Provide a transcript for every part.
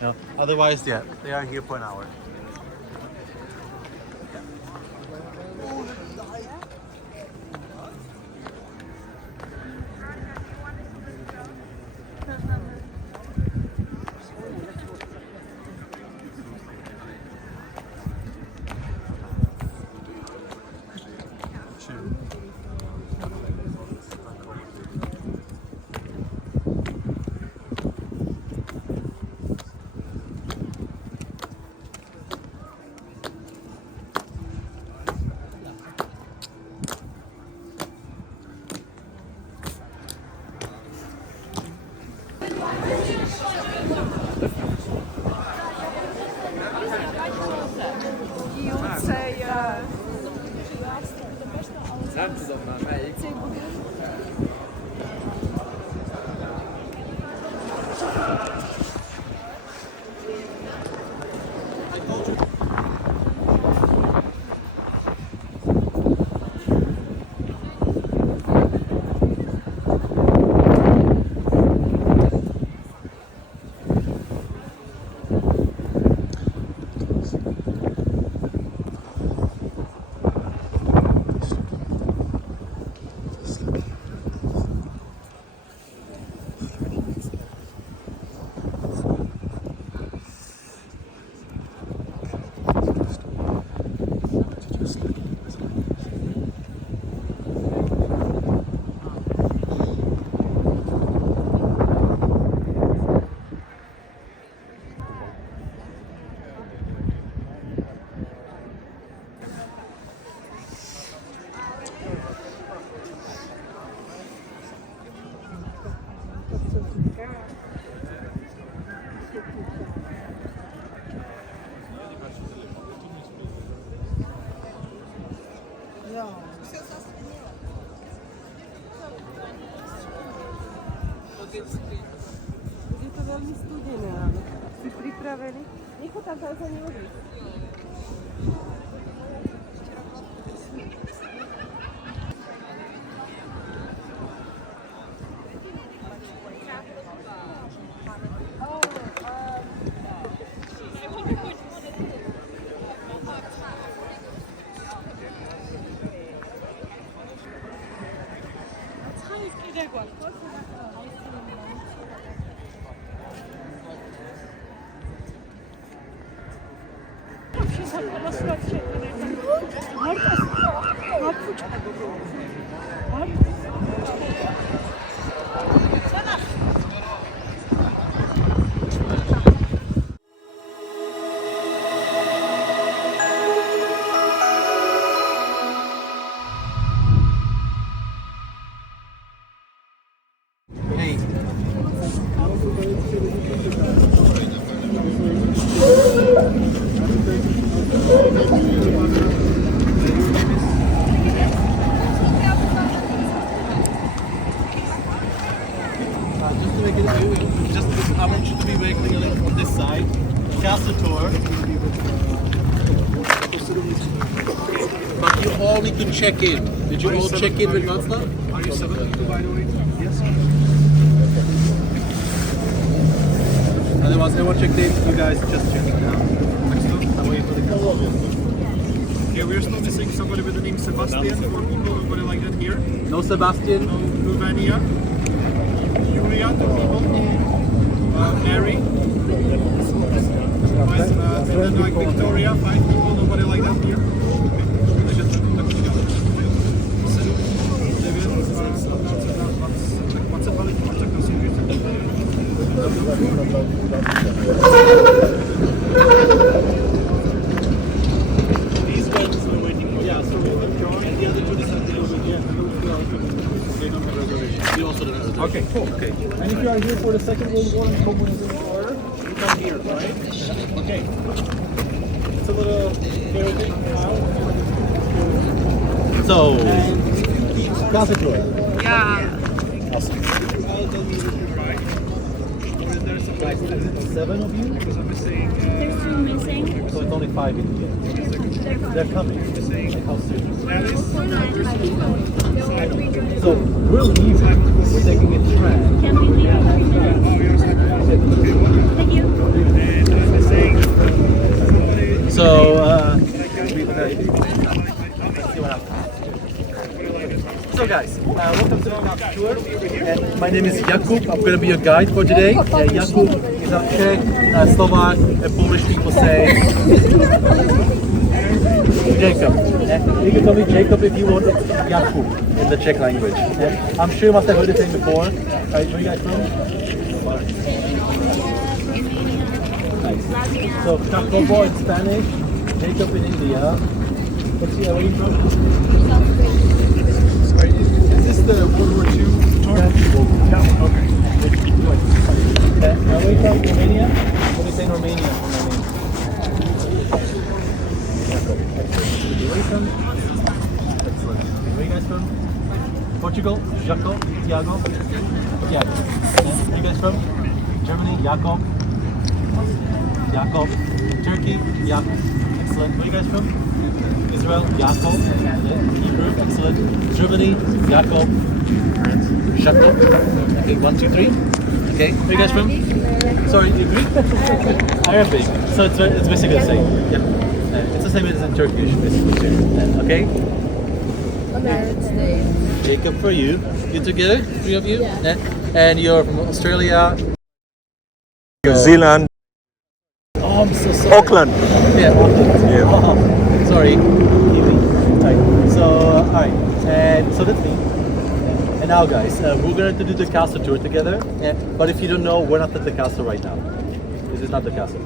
know, otherwise, yeah, they are here for an hour. Je to velmi studené, ale si připravili? Nechod tam za ní odvíc. I want you to be very clearly on this side. Castle tour. But you all need to check in. Did you all check in with Mazda? Are you 72 by the way? Yes. Otherwise, everyone checked in. You guys just checking now. I'm waiting for the castle. Okay, we're still missing somebody with the name Sebastian. For people, nobody like that here. No Sebastian. No Luvania. Julia, 2 people. Mary. And then like Victoria, 5 people, nobody like that here. These guys are waiting for. Yeah, so we will join the other two descendants over here. They don't have reservations. You also don't have Okay, cool. Okay. And if you are here for the Second World War and communism order, you come here, right? Okay. It's a little chaotic now. So, castle tour. Yeah. Awesome. I'll tell me if you're right. Or is there some Guys, is it 7 of you? because I'm missing. There's 2 missing. So it's only 5 in here. They're coming. Like how soon? That is. So we're leaving. We're taking a train. Can we leave? Oh, you're second. Okay. Thank you. castle tour. And my name is Jakub. I'm going to be your guide for today. Jakub is a Czech, Slovak, and Polish people say Jacob. You can call me Jacob if you want. It's Jakub in the Czech language. I'm sure you must have heard this name before. Where are you guys from? Nice. So Jacobo in Spanish, Jacob in India. Where are you from? Is this the World War II tour? Yeah. Okay. Are we from Romania? What do you say in Romania? Where are you from? Excellent. Where are you guys from? Portugal? Jaco? Tiago? Yeah. You guys from? Germany? Jakob? Jakob. Turkey? Jakob. Excellent. Where are you guys from? Israel? Jakob. Hebrew? Excellent. Germany? Jakob. Jacob. Okay, 1, 2, 3. Okay. Where are you guys from? Sorry, you Greek? Arabic. So it's basically the same. Yeah. It's the same as in Turkish, basically. Okay? United States. Jacob for you. You together? 3 of you? Yeah. And you're from Australia. New Zealand, Oh, I'm so sorry. Auckland. Yeah, Auckland. Yeah. Oh, sorry. Right. So, alright. And so that's me. And now, guys, we're going to do the castle tour together. But if you don't know, we're not at the castle right now. This is not the castle.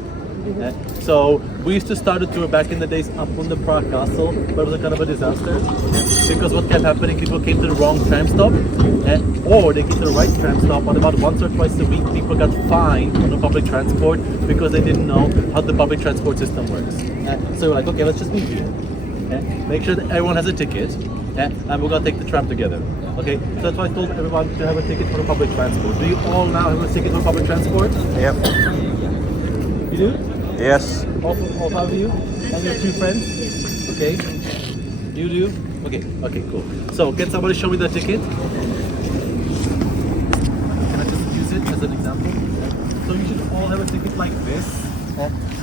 So we used to start a tour back in the days up on the Prague Castle, but it was a kind of a disaster because what kept happening, people came to the wrong tram stop, or they came to the right tram stop, and about once or twice a week people got fined on the public transport because they didn't know how the public transport system works. So we're like, okay, let's just meet here. Make sure that everyone has a ticket, and we're gonna take the tram together. Okay, so that's why I told everyone to have a ticket for the public transport. Do you all now have a ticket for public transport? Yep. You do? Yes. All 5 of you? And your 2 friends? Okay. You do? Okay, cool. So can somebody show me the ticket? Can I just use it as an example? So you should all have a ticket like this,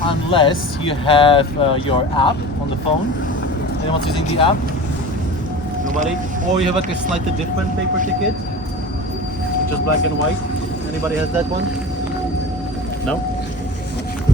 unless you have your app on the phone. Anyone's using the app? Nobody? Or you have like a slightly different paper ticket, just black and white. Anybody has that one? No?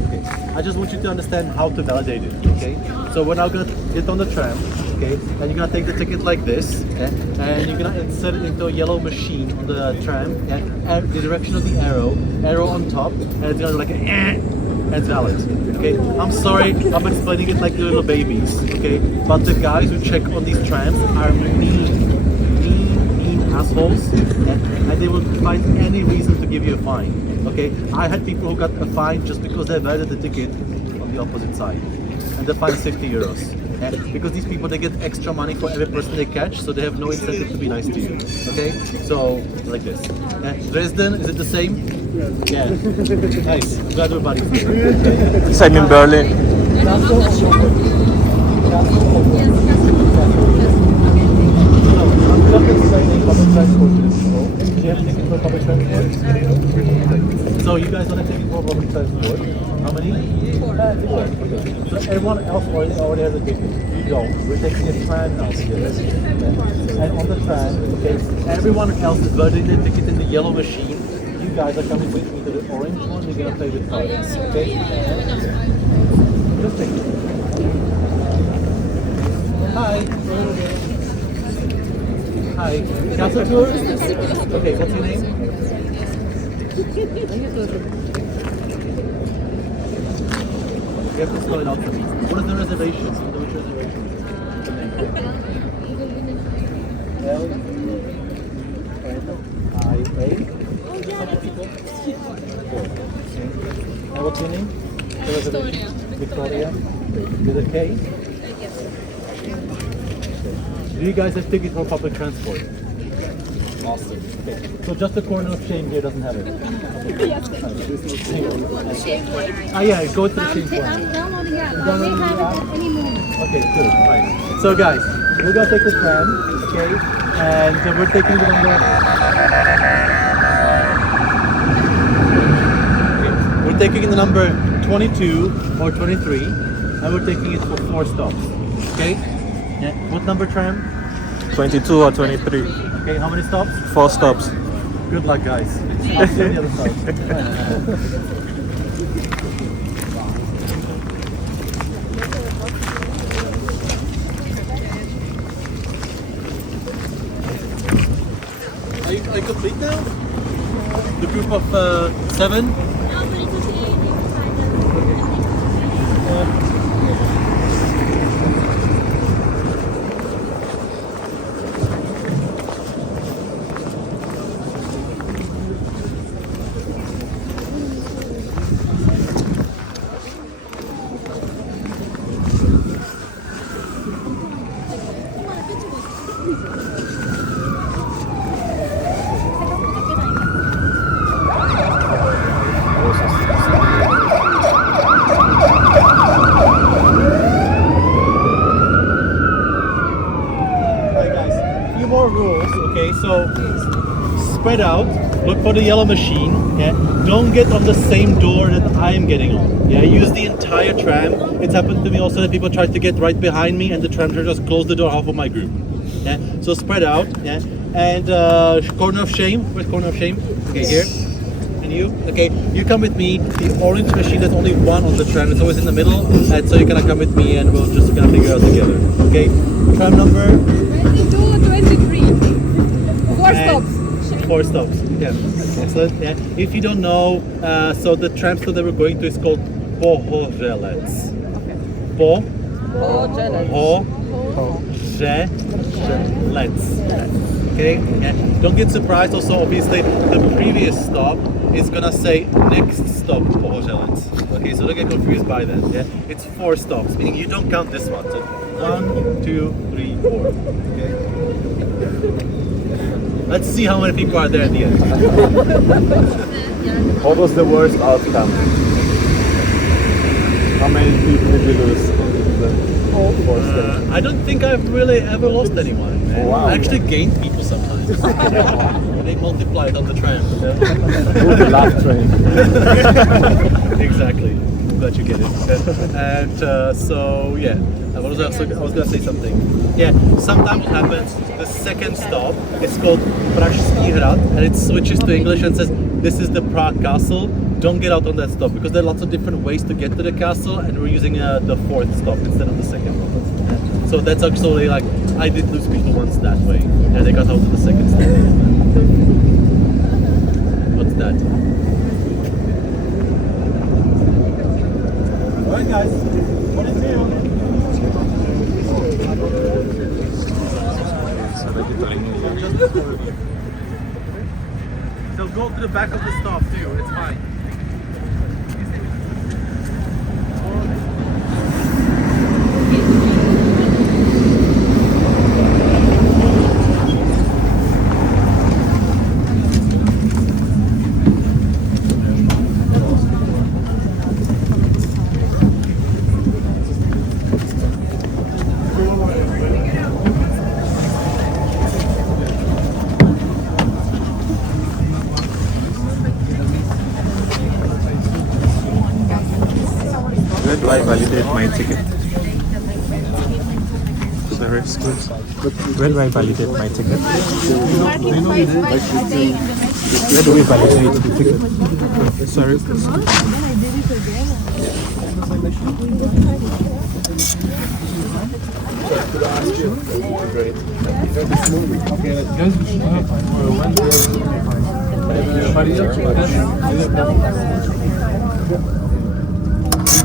Okay. I just want you to understand how to validate it, okay? So we're now gonna get on the tram, okay? And you're gonna take the ticket like this, and you're gonna insert it into a yellow machine on the tram, and the direction of the arrow on top, and it's gonna be like and it's valid, okay? I'm sorry, I'm explaining it like little babies, okay? But the guys who check on these trams are mean assholes, and they will find any reason to give you a fine. Okay, I had people who got a fine just because they validated the ticket on the opposite side, and the fine is 50 euros. Because these people, they get extra money for every person they catch, so they have no incentive to be nice to you. Okay, so like this. Dresden, is it the same? Yeah. Nice. I'm glad everybody. Same in Berlin. I'm just explaining public transport to these people. Do you have a ticket for public transport? So you guys want a ticket for public transport? How many? 4. Okay. So everyone else already has a ticket. You don't. We're taking a tram now together. And on the tram, okay, everyone else is voting their ticket in the yellow machine. You guys are coming with me to the orange one. You're gonna play with cards. Okay? Just take it. Hi. Hi. Castle tour? Okay, what's your name? You have to spell it out for me. What is the reservations? Which reservations? L-I-A? How many people? 4. And what's your name? Victoria. Victoria? With a K? Do you guys have tickets for public transport? Awesome. Okay. So just the corner of shame here doesn't have it. Yeah, go to the shame corner. I'm downloading it. We have it at any moment. Okay, cool. Right. So guys, we're gonna take the tram, okay? And we're taking the number. Okay. We're taking the number 22 or 23, and we're taking it for 4 stops. Okay? Yeah. What number tram? 22 or 23. Okay, how many stops? 4 stops. Good luck, guys. I'll see you on the other side. Are you complete now? The group of 7? So spread out, look for the yellow machine, yeah? Don't get on the same door that I'm getting on. Yeah, use the entire tram. It's happened to me also that people tried to get right behind me and the tram just closed the door half of my group. Yeah, so spread out, yeah. And corner of shame, where's corner of shame? Okay, here. And you? Okay, you come with me. The orange machine, there's only one on the tram, it's always in the middle. And so you're gonna come with me and we'll just gonna figure it out together. Okay? Tram number 22, 23. 4 stops. 4 stops. Yeah. Excellent. Yeah. If you don't know, so the tram stop that we're going to is called Bořivoj. Bořivoj. Okay. Yeah. Don't get surprised. Also, obviously, the previous stop is gonna say next stop Bořivoj. Okay. So don't get confused by that. Yeah. It's 4 stops, meaning you don't count this one. So 1, 2, 3, 4. Okay. Let's see how many people are there at the end. What was the worst outcome? How many people did you lose? I don't think I've really ever lost anyone. Oh, wow. I actually gained people sometimes. They multiplied on the tram. The laugh train. Exactly. I'm glad you get it. And so yeah, I was gonna say something. Yeah, sometimes what happens, the second stop is called Pražský and it switches to English and says this is the Prague Castle. Don't get out on that stop because there are lots of different ways to get to the castle, and we're using the 4th stop instead of the 2nd one. So that's actually like I did lose people once that way, and they got out to the 2nd stop. What's that? Alright guys, what is it? So go to the back of the stop too, it's fine. Where do I validate my ticket? Sorry, excuse. Where do I validate my ticket? Where do we validate the ticket? Sorry.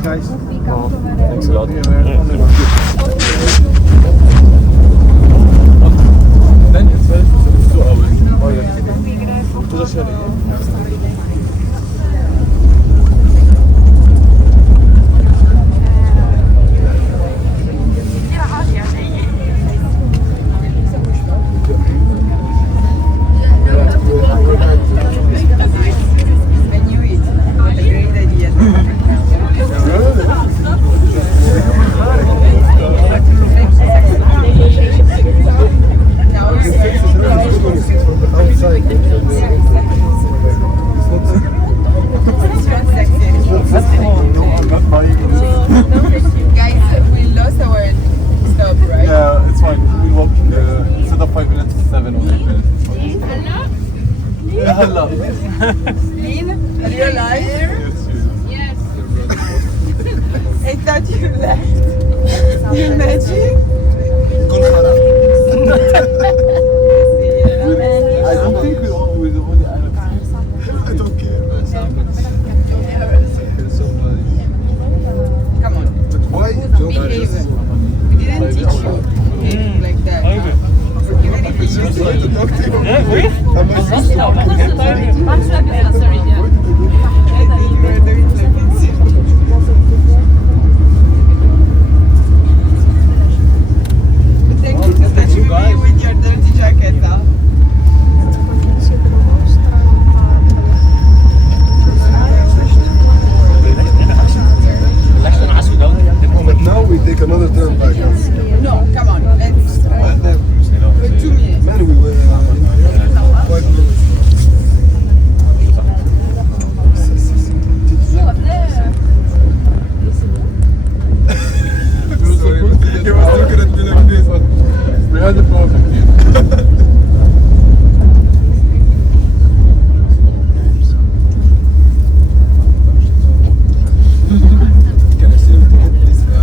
Guys. Thanks a lot. Hello. In real life? Yes. I thought you left. You imagine? I don't think we always only I don't care. Come on. But why Behave. We didn't teach you like that. It's just like to talk to you. I'm a Nasıl bak şuna bir daha söyleyeceğim. You were doing like this. Thank you for touching me with your dirty jacket, huh? But now we take another turn back. No, come on, let's. 2 minutes. Man, we were 5 minutes. He was looking at me like this. We had the problem. Can I see him get this guy?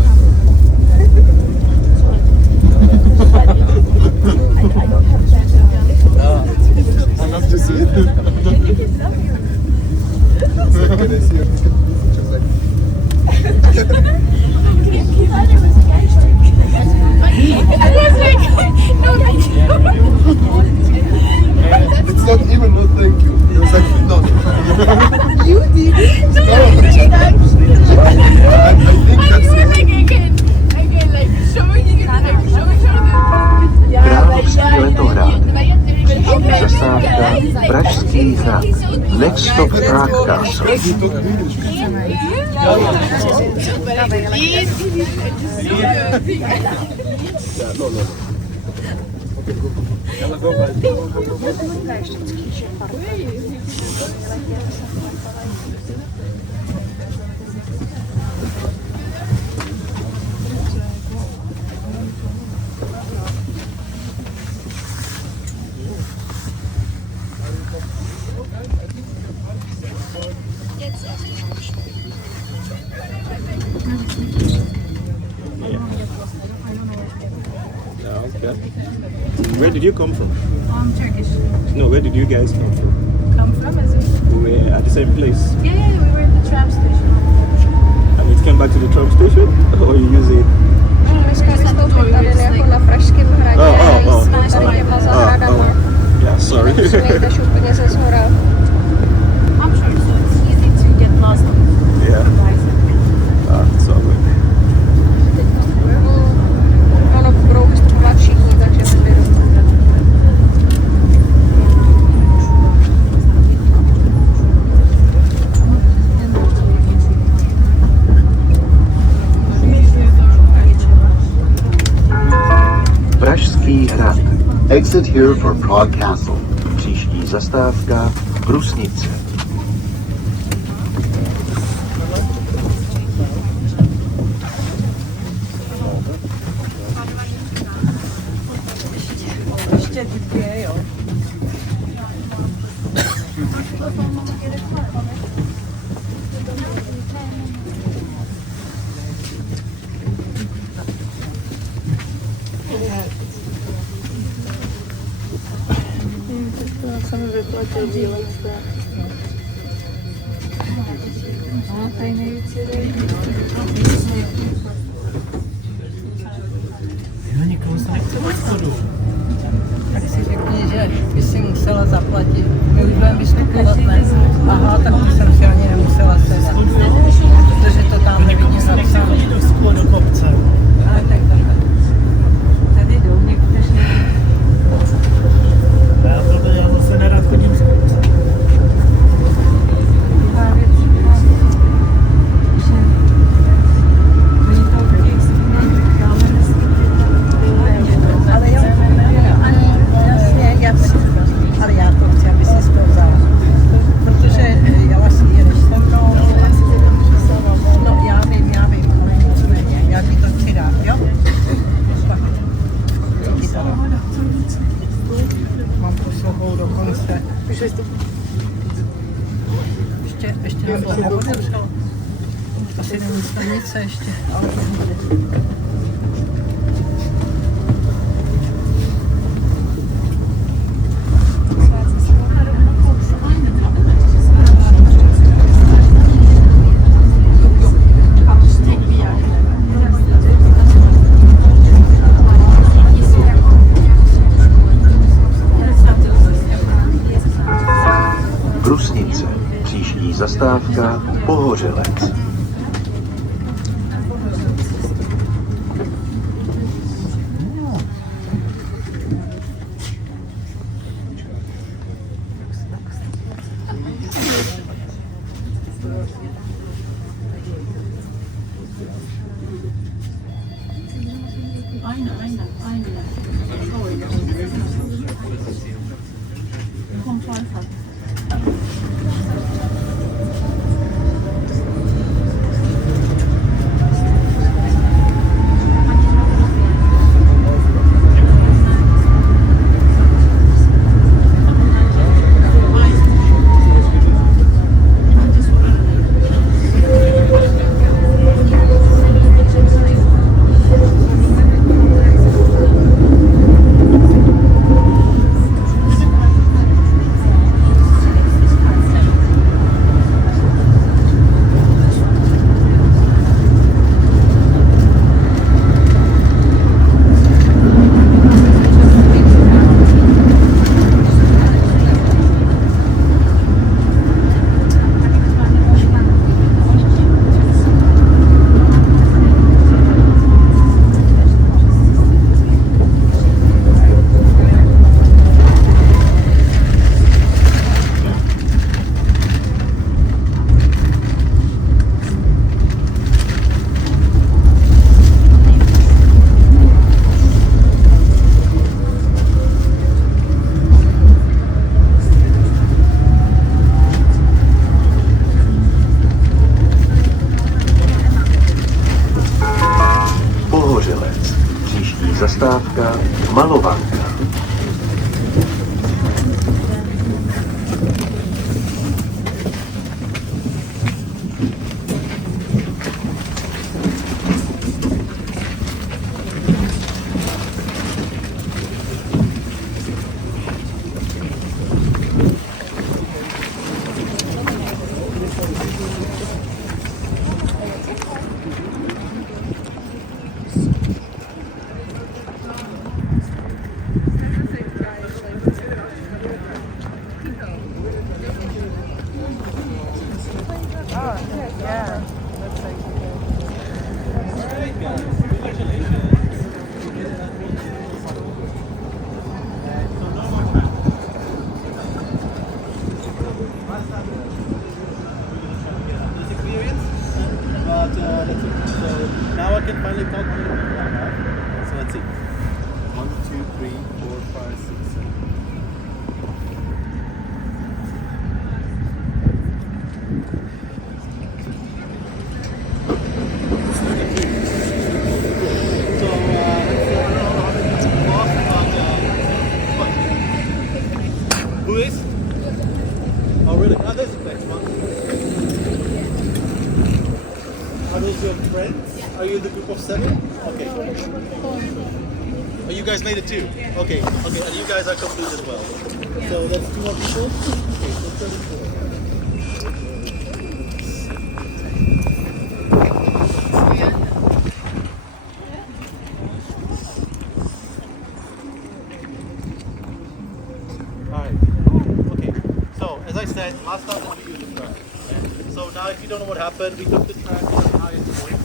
I'm just saying. So can I see him get this? Just like. It's not even no thank you. It was like no. You did it? No, I think that's Královský letohrad. Zastávka Pražský hrad. Next stop Prague Castle. you took English. Yeah, no. Okay, go. Yalla, go back. Okay. Where did you come from? I'm Turkish. No, where did you guys come from? Come from as in? We were at the same place. Yeah, we were in the tram station. And it came back to the tram station? Or you use it? My jsme vystoupili tady jako na Pražském hradě, jsme tady těma zahradama. Yeah, sorry. Jdeš úplně ze zhora. I'm sure so it's easy to get lost. Yeah. It's all good. Ono budou vystupovat všichni, takže vyberu. Pražský hrad. Exit here for Prague Castle. Příští zastávka Brusnice. Ještě dvě, jo. To se mi vyplatil dílet. No, tady nejvíc je Tak si řekni, že by si musela zaplatit. My už budeme vystupovat, ne? Aha, tak to jsem si ani nemusela sedat. Protože to tam nevidím napsáno. Ale tak. Tady jdou někteří. Já zase nerad chodím z kopce. Ale jo, jasně, ale já to chci, aby si spolu Ještě neotevřelo. Asi není stanice ještě, ale to bude. Brusnice, příští zastávka Pohořelec. Zastávka Malovanka. Now I can finally count how many people I have. So let's see. 1, 2, 3, 4, 5, 6, 7. Who is? Oh really? Oh, there's the next one. Are those your friends? Are you in the group of 7? Okay. Oh, you guys made it too? Okay, okay, and you guys are complete as well. So that's 2 more people? Okay, so 34. As I said, last time we used the track. So now if you don't know what happened, we took the track to the highest point.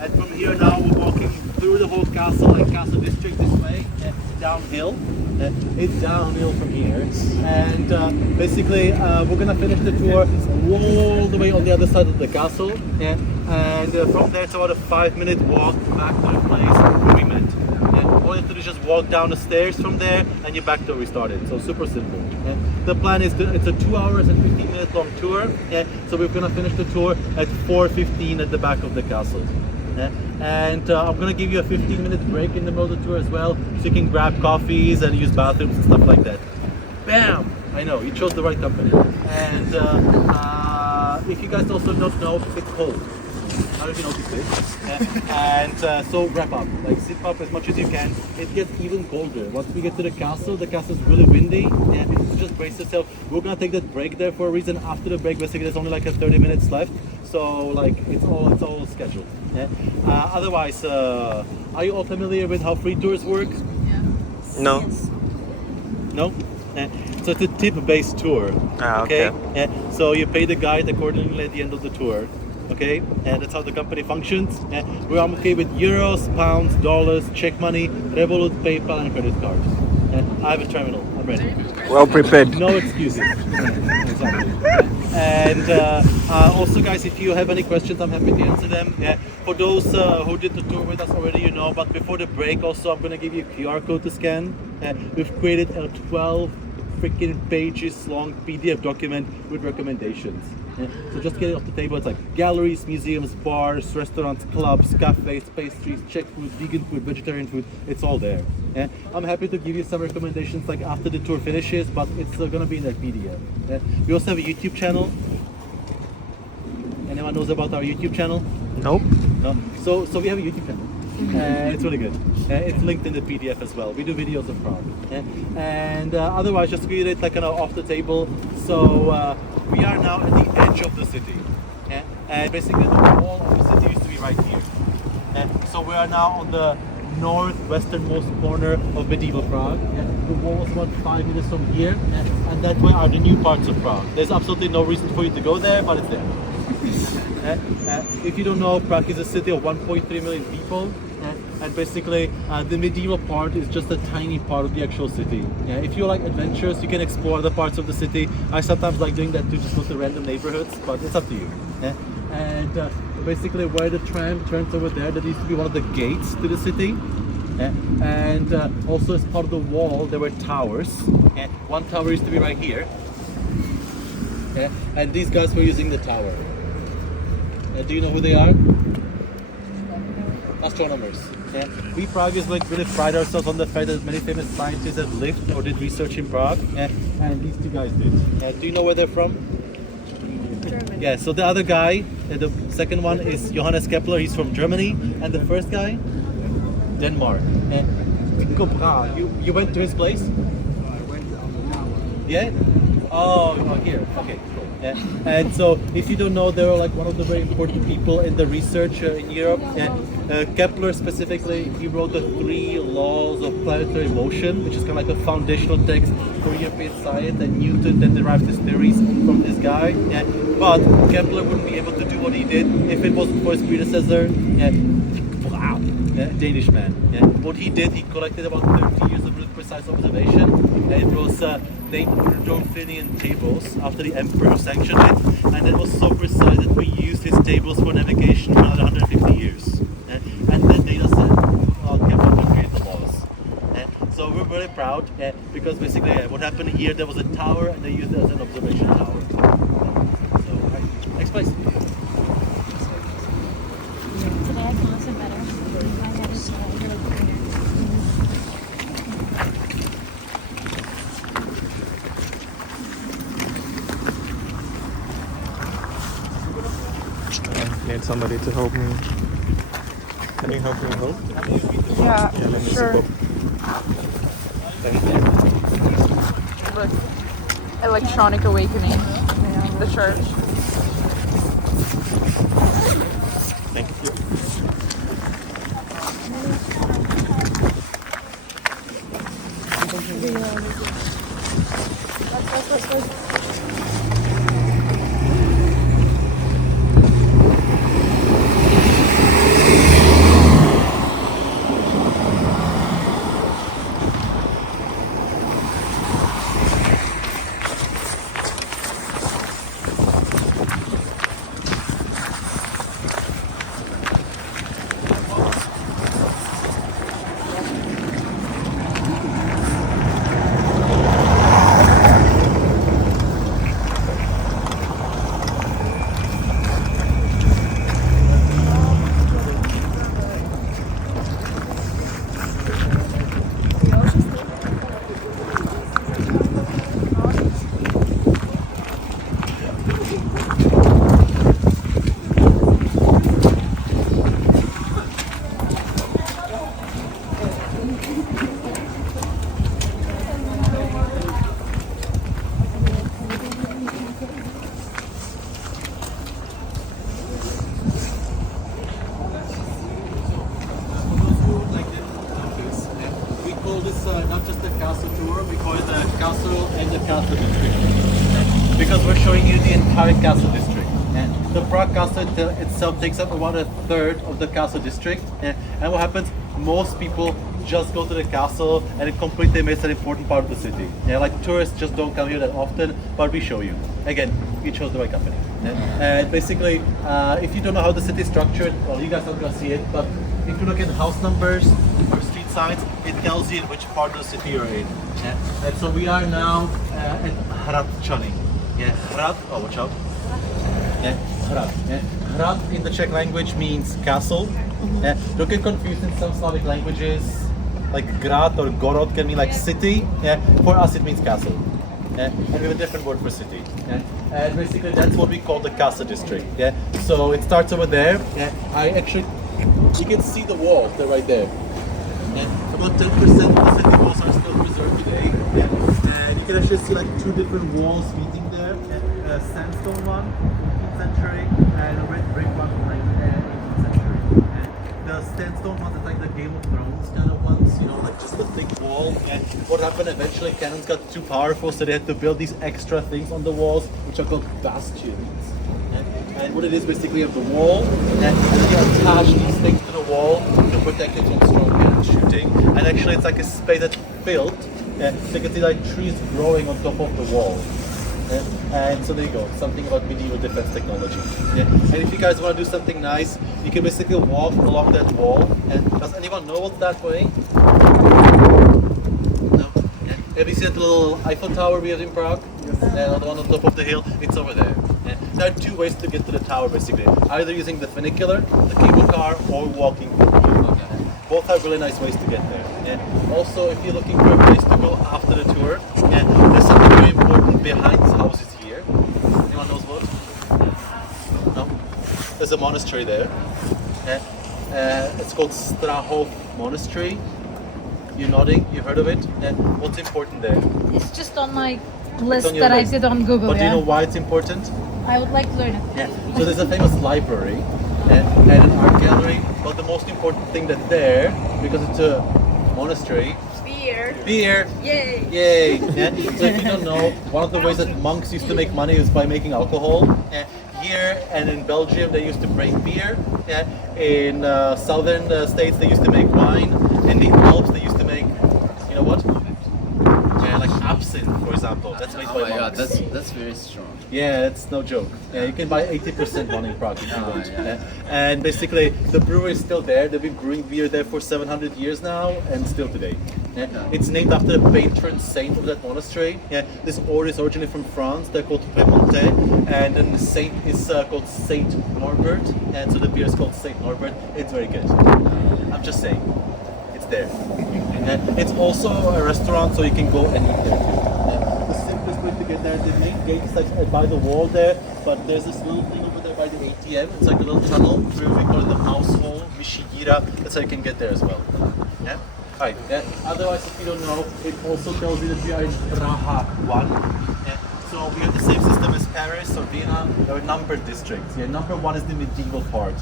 And from here now we're walking through the whole castle and castle district this way, downhill. It's downhill from here. And basically we're going to finish the tour all the way on the other side of the castle. And from there it's about a 5-minute walk back to the place where we met. All you have to do is just walk down the stairs from there and you're back to where we started. So super simple. The plan is it's a 2 hours and 15 minutes long tour. So we're gonna finish the tour at 4:15 at the back of the castle. And I'm gonna give you a 15-minute break in the middle of the tour as well, so you can grab coffees and use bathrooms and stuff like that. Bam! I know, you chose the right company. And if you guys also don't know, it's cold. I don't know if you noticed it. So wrap up, like zip up as much as you can. It gets even colder. Once we get to the castle is really windy. So just brace yourself. We're gonna take that break there for a reason. After the break, basically there's only like 30 minutes left. So like it's all scheduled. Otherwise, are you all familiar with how free tours work? No. No? So it's a tip-based tour. Okay. So you pay the guide accordingly at the end of the tour. Okay, and that's how the company functions. We're okay with euros, pounds, dollars, Czech money, Revolut, PayPal, and credit cards. I have a terminal. I'm ready. Well prepared. No excuses. Exactly. And also, guys, if you have any questions, I'm happy to answer them. For those who did the tour with us already, you know. But before the break, also, I'm gonna give you a QR code to scan. We've created a 12 freaking pages long PDF document with recommendations. So just get it off the table. It's like galleries, museums, bars, restaurants, clubs, cafes, pastries, Czech food, vegan food, vegetarian food. It's all there. I'm happy to give you some recommendations like after the tour finishes, but it's still gonna be in that PDF. We also have a YouTube channel. Anyone knows about our YouTube channel? Nope. No. So we have a YouTube channel. It's really good. It's linked in the PDF as well. We do videos of Prague. And otherwise, just read it like off the table. So we are now at the edge of the city. And basically the wall of the city used to be right here. So we are now on the northwesternmost corner of medieval Prague. The wall is about 5 minutes from here. And that way are the new parts of Prague. There's absolutely no reason for you to go there, but it's there. If you don't know, Prague is a city of 1.3 million people. And basically the medieval part is just a tiny part of the actual city. If you like adventures, you can explore other parts of the city. I sometimes like doing that too, just go to random neighborhoods, but it's up to you. And basically where the tram turns over there, that used to be one of the gates to the city. And also as part of the wall there were towers. One tower used to be right here. And these guys were using the tower. Do you know who they are? Astronomers. We Praguers really pride ourselves on the fact that many famous scientists have lived or did research in Prague, and these two guys did. Do you know where they're from? Germany. Yeah, so the other guy, the second one is Johannes Kepler, he's from Germany, and the first guy, Denmark. Tycho Brahe, you went to his place? I went on an hour. Yeah? Oh, here, okay, cool. And so, if you don't know, they're like one of the very important people in the research in Europe. Kepler specifically, he wrote the 3 laws of planetary motion, which is kind of like a foundational text for European science, and Newton then derived his theories from this guy. But Kepler wouldn't be able to do what he did if it wasn't for his predecessor, Danish man. What he did, he collected about 30 years of really precise observation. It was named Rudolphinian tables after the emperor sanctioned it, and it was so precise that we used his tables for navigation for another 150 years. And that data set Kepler to create the laws. So we're really proud because basically what happened here, there was a tower and they used it as an observation tower. So next place. Today I can listen better. My head is really clear. I need somebody to help me. Can you help me hold? Yeah, Let me sure. zip up. Thank you. Look, electronic awakening, the church. Thank you. because we're showing you the entire castle district. The Prague Castle itself takes up about a third of the castle district. And what happens, most people just go to the castle and it completely misses an important part of the city. Like tourists just don't come here that often, but we show you. Again, you chose the right company. And basically, if you don't know how the city is structured, well, you guys are not going to see it, but if you look at house numbers or street signs, it tells you in which part of the city you're in. And so we are now at Hradčany. Hrad, oh watch out. Hrad. Hrad in the Czech language means castle. Don't get confused in some Slavic languages, like grad or gorod can mean like city. For us it means castle. And we have a different word for city. And basically that's what we call the castle district. So it starts over there. You can see the walls, they're right there. About 10% of the city walls are still preserved today. And you can actually see like two different walls meeting there. A sandstone one, 14th century, and a red brick one from 18th century. And the sandstone one is like the Game of Thrones kind of ones, you know, like just the thick wall. And what happened eventually, cannons got too powerful, so they had to build these extra things on the walls, which are called bastions. And what it is basically of the wall, and you attach these things to the wall to protect it from strong cannon shooting. And actually it's like a space that's filled, so you can see like trees growing on top of the wall. And so there you go, something about medieval defense technology. And if you guys want to do something nice, you can basically walk along that wall. And does anyone know what's that way? No? Have you seen that little Eiffel Tower we have in Prague? Yes. The one on top of the hill, it's over there. There are two ways to get to the tower basically, either using the funicular, the cable car, or walking. Both are really nice ways to get there. Also, if you're looking for a place to go after the tour, there's something very important behind the houses here. Anyone knows what? No? There's a monastery there. It's called Strahov Monastery. You're nodding, you've heard of it? What's important there? It's just on my list that I did on Google. But do you know why it's important? I would like to learn it. So there's a famous library and an art gallery, but the most important thing that's there, because it's a monastery, beer. Yay! Yay! So if you don't know, one of the ways that monks used to make money is by making alcohol. Here and in Belgium they used to break beer. In southern states they used to make wine. In the Alps they used to make, you know what? Like absinthe, for example. That's made by monks. God, that's very strong. Yeah, it's no joke. You can buy 80% one in Prague if you want. And basically, the brewery is still there. They've been brewing beer there for 700 years now, and still today. It's named after the patron saint of that monastery. This order is originally from France. They're called Premyslid, and then the saint is called Saint Norbert, and so the beer is called Saint Norbert. It's very good. I'm just saying, it's there. And it's also a restaurant, so you can go and eat there too. The simplest way to get there, the main gate is like by the wall there, but there's this little thing over there by the ATM. It's like a little tunnel, we call it the mouse hole, Myshidíra. That's how you can get there as well. Right. Otherwise, if you don't know, it also tells you that we are in Praha 1. So we have the same system as Paris or Vienna. There are numbered districts. Number 1 is the medieval part.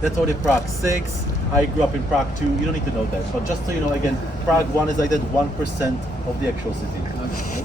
That's already Prague 6. I grew up in Prague 2. You don't need to know that. But just so you know, again, Prague 1 is like that 1% of the actual city. Okay.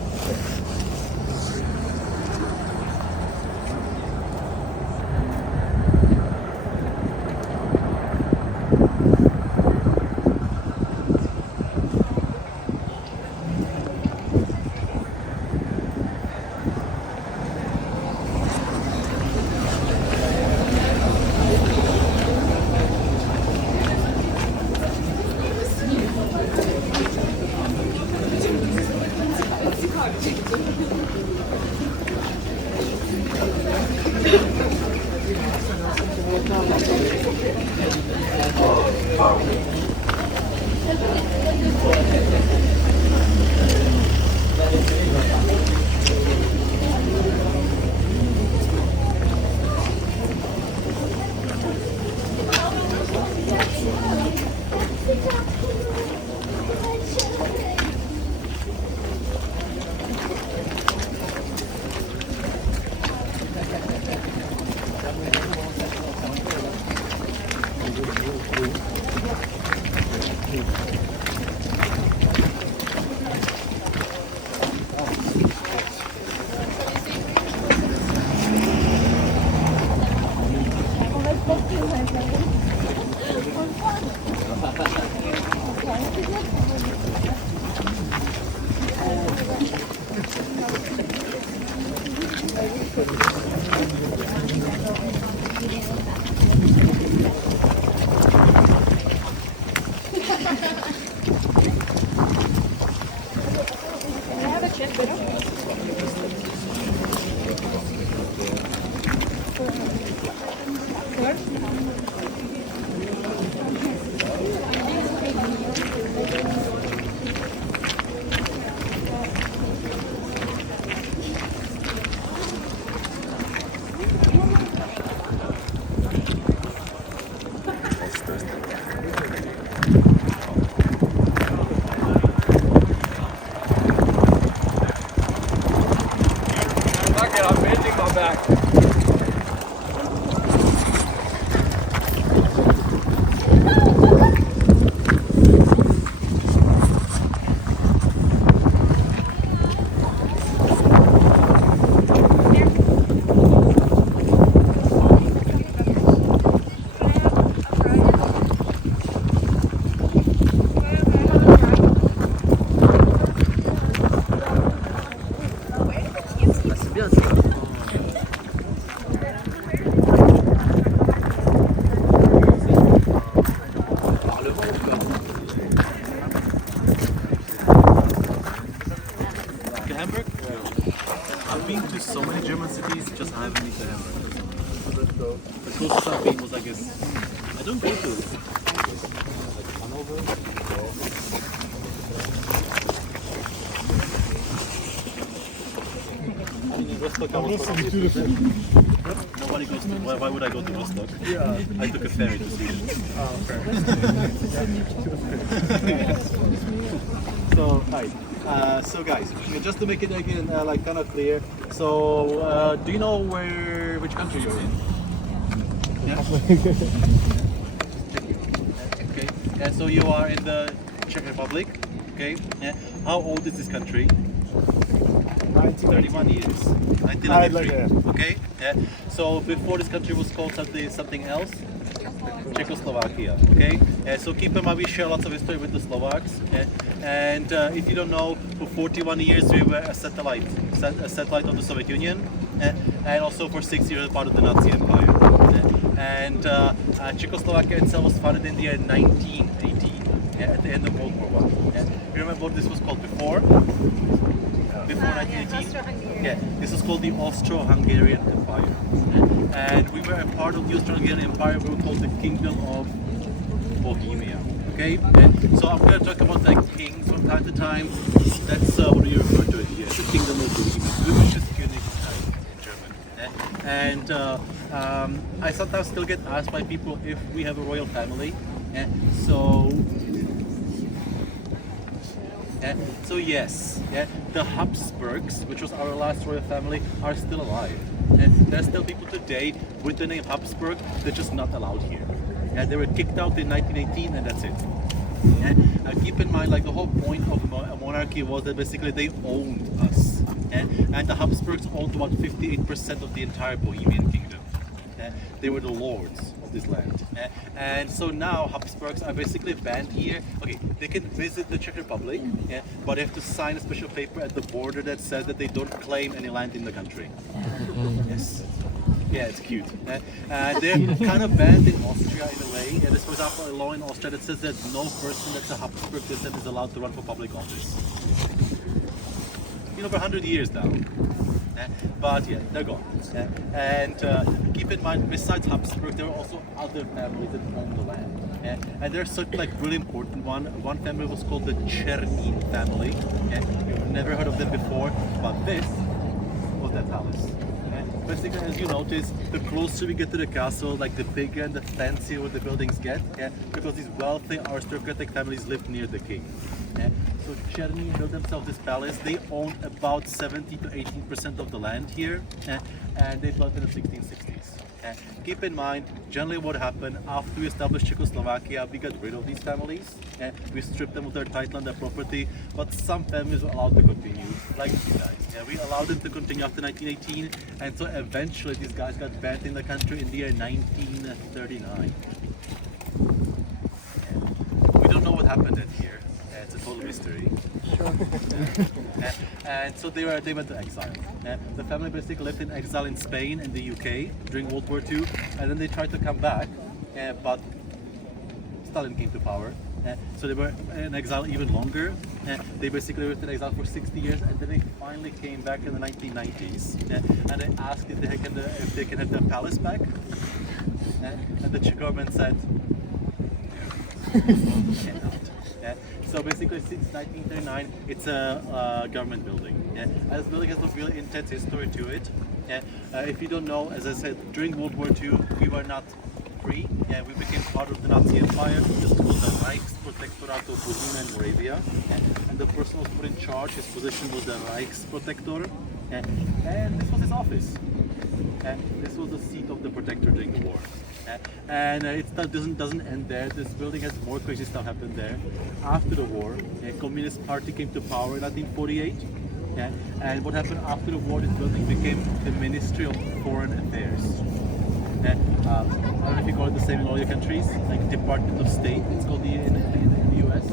So many German cities, just I haven't been to Hamburg. The closest I've been was, I guess, I don't go to I mean, in Rostock, I was nobody goes to, why would I go to Rostock? Yeah. I took a ferry to Sweden. Oh, okay. So, hi. So guys, just to make it again like kind of clear, so do you know which country you're in? Yeah? Okay. And so you are in the Czech Republic. Okay. Yeah. How old is this country? 31 years. 1993. Okay. Yeah. So before this country was called something else. Czechoslovakia. Okay. So keep in mind we share lots of history with the Slovaks. And if you don't know, for 41 years we were a satellite of the Soviet Union, and also for 6 years part of the Nazi Empire. And Czechoslovakia itself was founded in the year 1918, at the end of World War I. You remember what this was called before? Before 1918? Yeah, this was called the Austro-Hungarian Empire. And we were a part of the Austro-Hungarian Empire. We were called the Kingdom of Bohemia. Okay, so I'm going to talk about like kings from time to time. That's what you refer to it here, the Kingdom of Bohemia, which is Königreich in German. And I sometimes still get asked by people if we have a royal family. So yes, the Habsburgs, which was our last royal family, are still alive. There's still people today with the name Habsburg. They're just not allowed here. They were kicked out in 1918, and that's it. Keep in mind, like the whole point of a monarchy was that basically they owned us, and the Habsburgs owned about 58% of the entire Bohemian kingdom. They were the lords of this land, and so now Habsburgs are basically banned here. Okay, they can visit the Czech Republic, but they have to sign a special paper at the border that says that they don't claim any land in the country. Yes. Yeah, it's cute. They're kind of banned in Austria in a way. There's, for example, a law in Austria that says that no person that's a Habsburg descent is allowed to run for public office. For 100 years now. But yeah, they're gone. And keep in mind, besides Habsburg, there are also other families that own the land. And there's such like really important one. One family was called the Černín family. You've never heard of them before, but this was their palace. Basically, as you notice, the closer we get to the castle, like the bigger and the fancier the buildings get, because these wealthy aristocratic families live near the king. So Černí built themselves this palace. They own about 70 to 18% of the land here, and they built it in the 1660s. Keep in mind, generally what happened after we established Czechoslovakia, we got rid of these families. We stripped them of their title and their property, but some families were allowed to continue, like these guys. We allowed them to continue after 1918, and so eventually these guys got banned in the country in the year 1939. We don't know what happened then here. It's a total mystery. And so they went to exile. The family basically lived in exile in Spain and the UK during World War II, and then they tried to come back, but Stalin came to power. So they were in exile even longer. They basically lived in exile for 60 years, and then they finally came back in the 1990s. And they asked if they can have their palace back. And the Czech government said, cannot. So basically, since 1939, it's a government building. And this building has a really intense history to it. If you don't know, as I said, during World War II, we were not free. We became part of the Nazi Empire. This was the Reichsprotektorat of Bohemia and Moravia. And the person was put in charge. His position was the Reichsprotektor. And this was his office. And this was the seat of the protector during the war. And it doesn't end there. This building has more crazy stuff happened there. After the war, the Communist Party came to power in 1948. And what happened after the war, this building became the Ministry of Foreign Affairs. I don't know if you call it the same in all your countries, like Department of State, it's called in the US.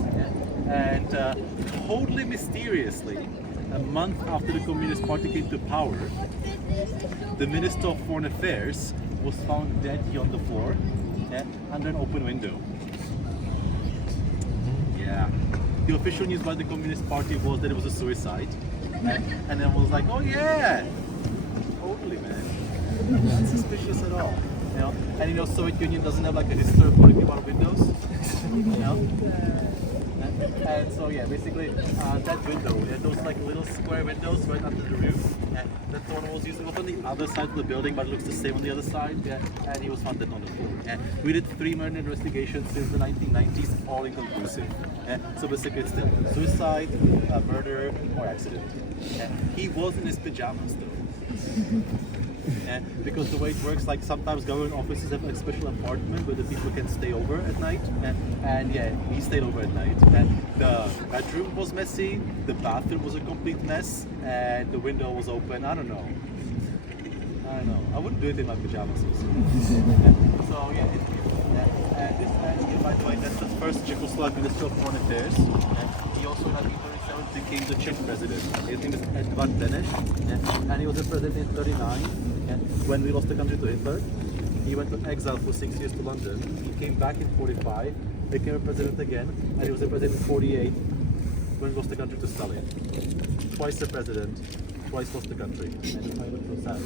And totally mysteriously, a month after the Communist Party came to power, the Minister of Foreign Affairs was found dead here on the floor under an open window. Yeah. The official news by the Communist Party was that it was a suicide. And then was like, oh yeah! Totally, man. Not suspicious at all. You know? And you know, Soviet Union doesn't have like a history of putting people out of windows. You know? And so yeah, basically that window, those like little square windows right under the roof, that one was used. It was on the other side of the building, but it looks the same on the other side. And he was found dead on the floor. We did 3 murder investigations since the 1990s, all inconclusive. So basically it's still suicide, murder, or accident. He was in his pajamas though. Because the way it works, like sometimes government offices have a special apartment where the people can stay over at night, and yeah, he stayed over at night. And the bedroom was messy, the bathroom was a complete mess, and the window was open. I don't know. I wouldn't do it in my pajamas. So yeah, and this man here, by the way, that's the first Czechoslovak Minister of Foreign Affairs. He also had became the Czech president. His name is Edvard Beneš, and he was the president in 39. When we lost the country to Hitler, he went to exile for 6 years to London. He came back in 45, became a president again, and he was the president in 48 when we lost the country to Stalin. Twice the president, twice lost the country, and I look so sad.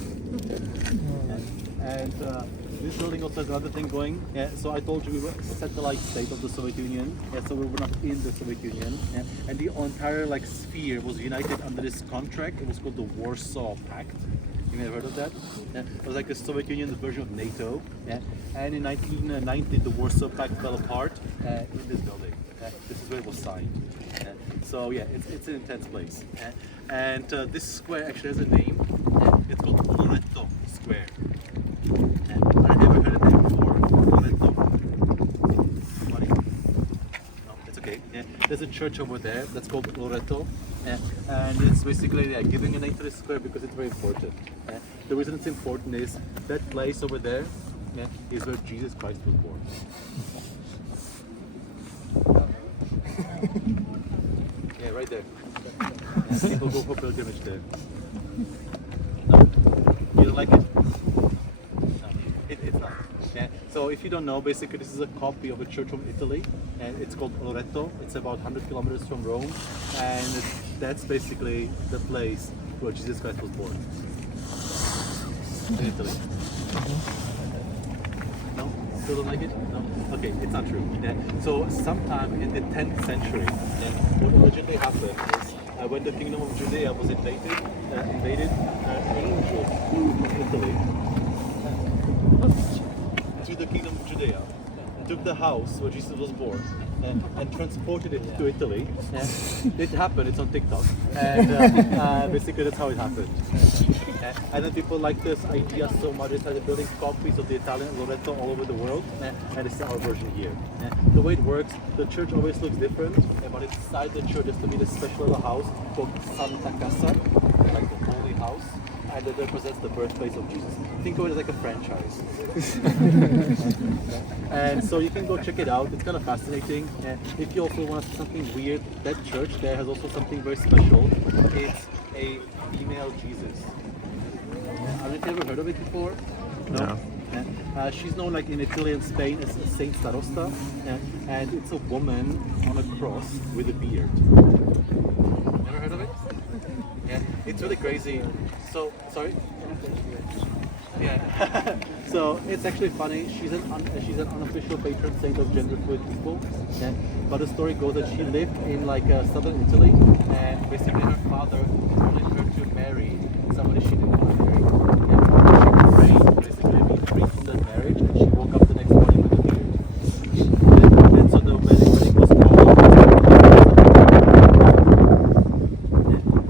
And this building also has another thing going. So I told you we were a satellite state of the Soviet Union. So we were not in the Soviet Union. And the entire like sphere was united under this contract. It was called the Warsaw Pact. You may have heard of that. It was like the Soviet Union's version of NATO. And in 1990, the Warsaw Pact fell apart in this building. This is where it was signed. So yeah, it's an intense place. And this square actually has a name. It's called Loreto Square. I've never heard of that before. Loreto. Funny? No, it's okay. There's a church over there that's called Loreto. And it's basically giving a name to the square because it's very important. The reason it's important is that place over there is where Jesus Christ was born. Yeah, right there. People go for pilgrimage there. No? You don't like it? No, it's not. So if you don't know, basically this is a copy of a church from Italy, and it's called Loreto. It's about 100 kilometers from Rome, and that's basically the place where Jesus Christ was born. In Italy. No? Still don't like it? No? Okay, it's not true. So sometime in the 10th century, what originally happened is when the kingdom of Judea was invaded, angels flew from Italy to the kingdom of Judea, took the house where Jesus was born, and transported it to Italy. It happened, it's on TikTok, and basically that's how it happened. And then people like this idea so much, they started building copies of the Italian Loreto all over the world, and it's our version here. The way it works, the church always looks different, but inside the church is to be this special little house called Santa Casa, like the holy house. and it represents the birthplace of Jesus. Think of it as like a franchise. And so you can go check it out. It's kind of fascinating. And if you also want to see something weird, that church there has also something very special. It's a female Jesus. Have you ever heard of it before? No. She's known like in Italy and Spain as Saint Starosta, and it's a woman on a cross with a beard. Never heard of it? Yeah, it's really crazy. So, sorry? Yeah. So it's actually funny. She's an unofficial patron saint of gender-fluid people. Yeah. But the story goes that she lived in like southern Italy, and basically her father wanted her to marry somebody she didn't want to marry. Yeah. She prayed basically be free from that marriage, and she woke up the next morning with a beard. And so the wedding was called.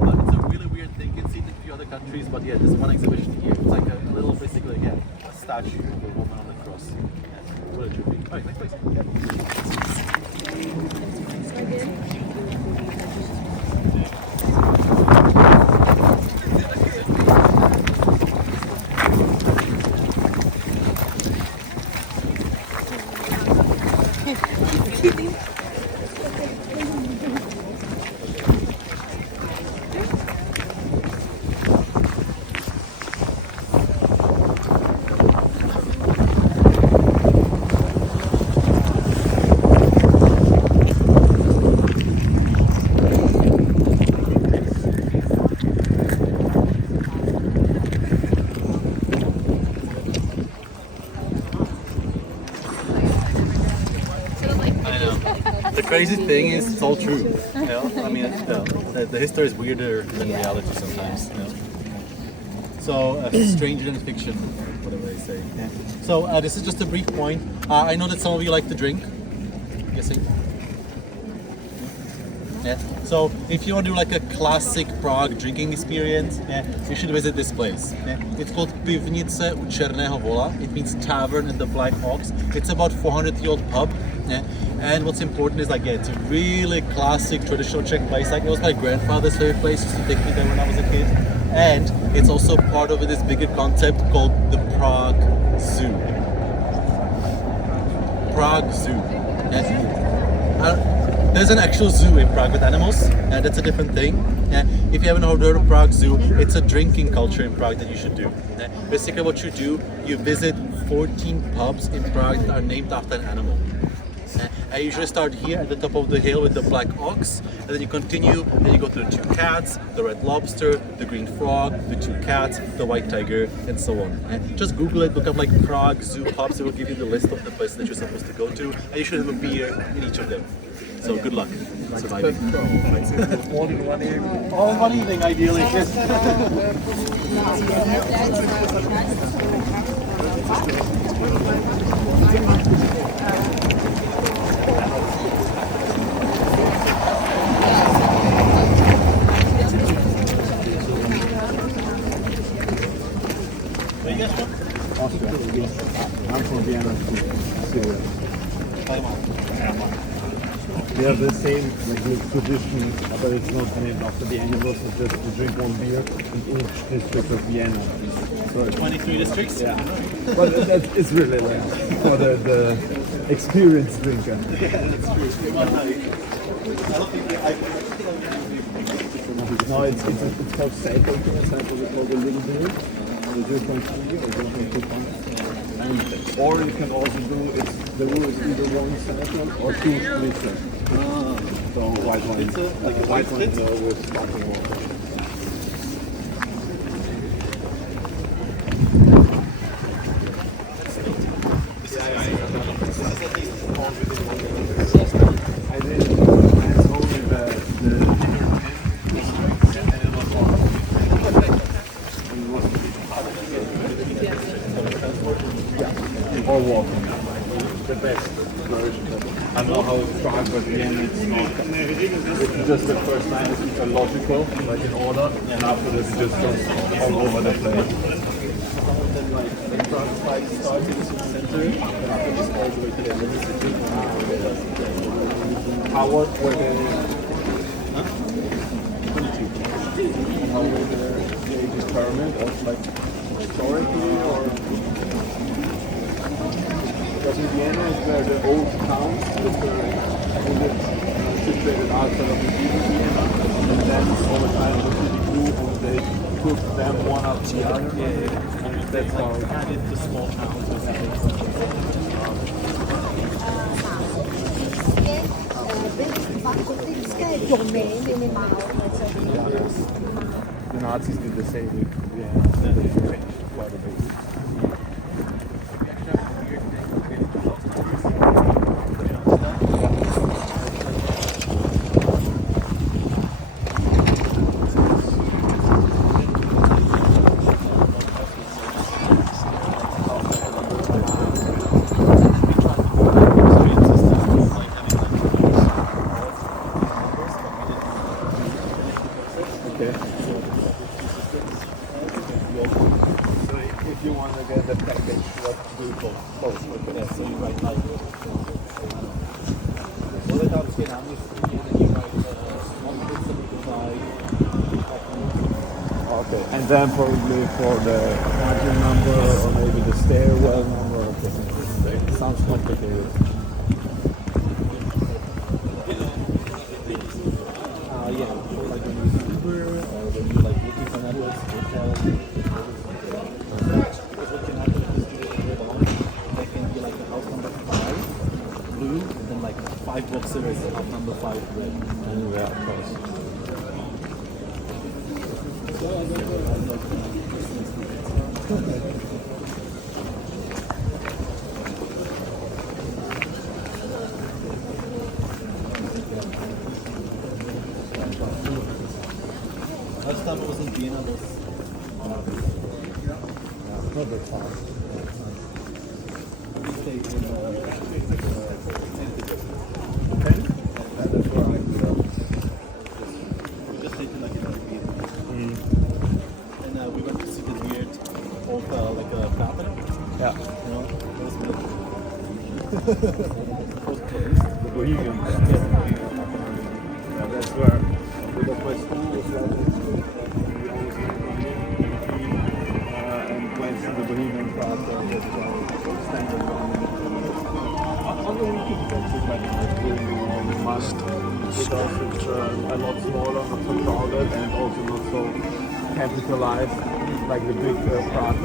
But it's a really weird thing. You can see it in a few other countries, but yeah, this one exhibition here, it's like a little, basically, yeah, a statue of a woman on the cross. Yeah, what it should be. Alright, next place. The crazy thing is, it's all true. You know? I mean, the history is weirder than reality sometimes. You know? So, stranger than fiction, whatever they say. Yeah. So, this is just a brief point. I know that some of you like to drink. I'm guessing. Yeah. So, if you want to do like a classic Prague drinking experience, yeah, you should visit this place. Yeah. It's called Pivnice u Černého Vola. It means tavern in the Black Ox. It's about 400-year-old pub. Yeah. And what's important is like, yeah, it's a really classic traditional Czech place. Like, it was my grandfather's favorite place. Used to take me there when I was a kid. And it's also part of this bigger concept called the Prague Zoo. Prague Zoo. Yeah. There's an actual zoo in Prague with animals, and that's a different thing. If you haven't heard of Prague Zoo, it's a drinking culture in Prague that you should do. Basically what you do, you visit 14 pubs in Prague that are named after an animal. I usually start here at the top of the hill with the Black Ox, and then you continue, and you go to the 2 cats, the Red Lobster, the Green Frog, the 2 cats, the White Tiger, and so on. And just Google it, look up like Prague Zoo pubs, it will give you the list of the places that you're supposed to go to, and you should have a beer in each of them. So good luck surviving. All in one evening. All in one evening, ideally. Where you guys from? Austria. I'm from Vienna, Syria. We have the same like the tradition, but it's not named after the animals. It's just to drink one beer in each district of Vienna. So 23 districts? Yeah, but it's really like for the experienced drinker. Yeah, that's true. I don't think No, it's called cycle. Cycle is called a little beer. The 0.3 or 0.25. Or you can also do, the rule is either 1 cycle or 2 liters. So white wine, It's like a white wine split? with sparkling water. I did. It's only the or walking. The best version. I don't know how it's Prague, but in the end it's not. It's just the first time it's logical, like in order, and after this it just goes all over the place. the Prague side starts in the center, and after this all the way to the end of the city. How were they? Huh? 22. How were they determined? in Vienna is where the old towns that were situated outside of the city Vienna, and then over time the city grew and they took them one after the other. And that's how it added the small towns. The Nazis did the same with Vienna. They changed quite a bit. And then probably for the margin number or maybe the stairwell number. Okay. Sounds complicated. Yeah, for like when you use Uber or when you like looking for networks, hotel. What can happen is you there can be like a house number 5 blue, and then like 5 boxes is house number 5 red. Yeah, of course. Last time I was in Vienna, was we stayed in we just stayed in like in Vienna. And we went to see the weird old like a cabin. Yeah. You know, that was weird. The Bohemian. Yeah, that's where the first school was like and went to the Bohemian part of the standard one. On the weekend, that's just like really must. Because it's a lot smaller, not so crowded, and also not so capitalized like the big Prague.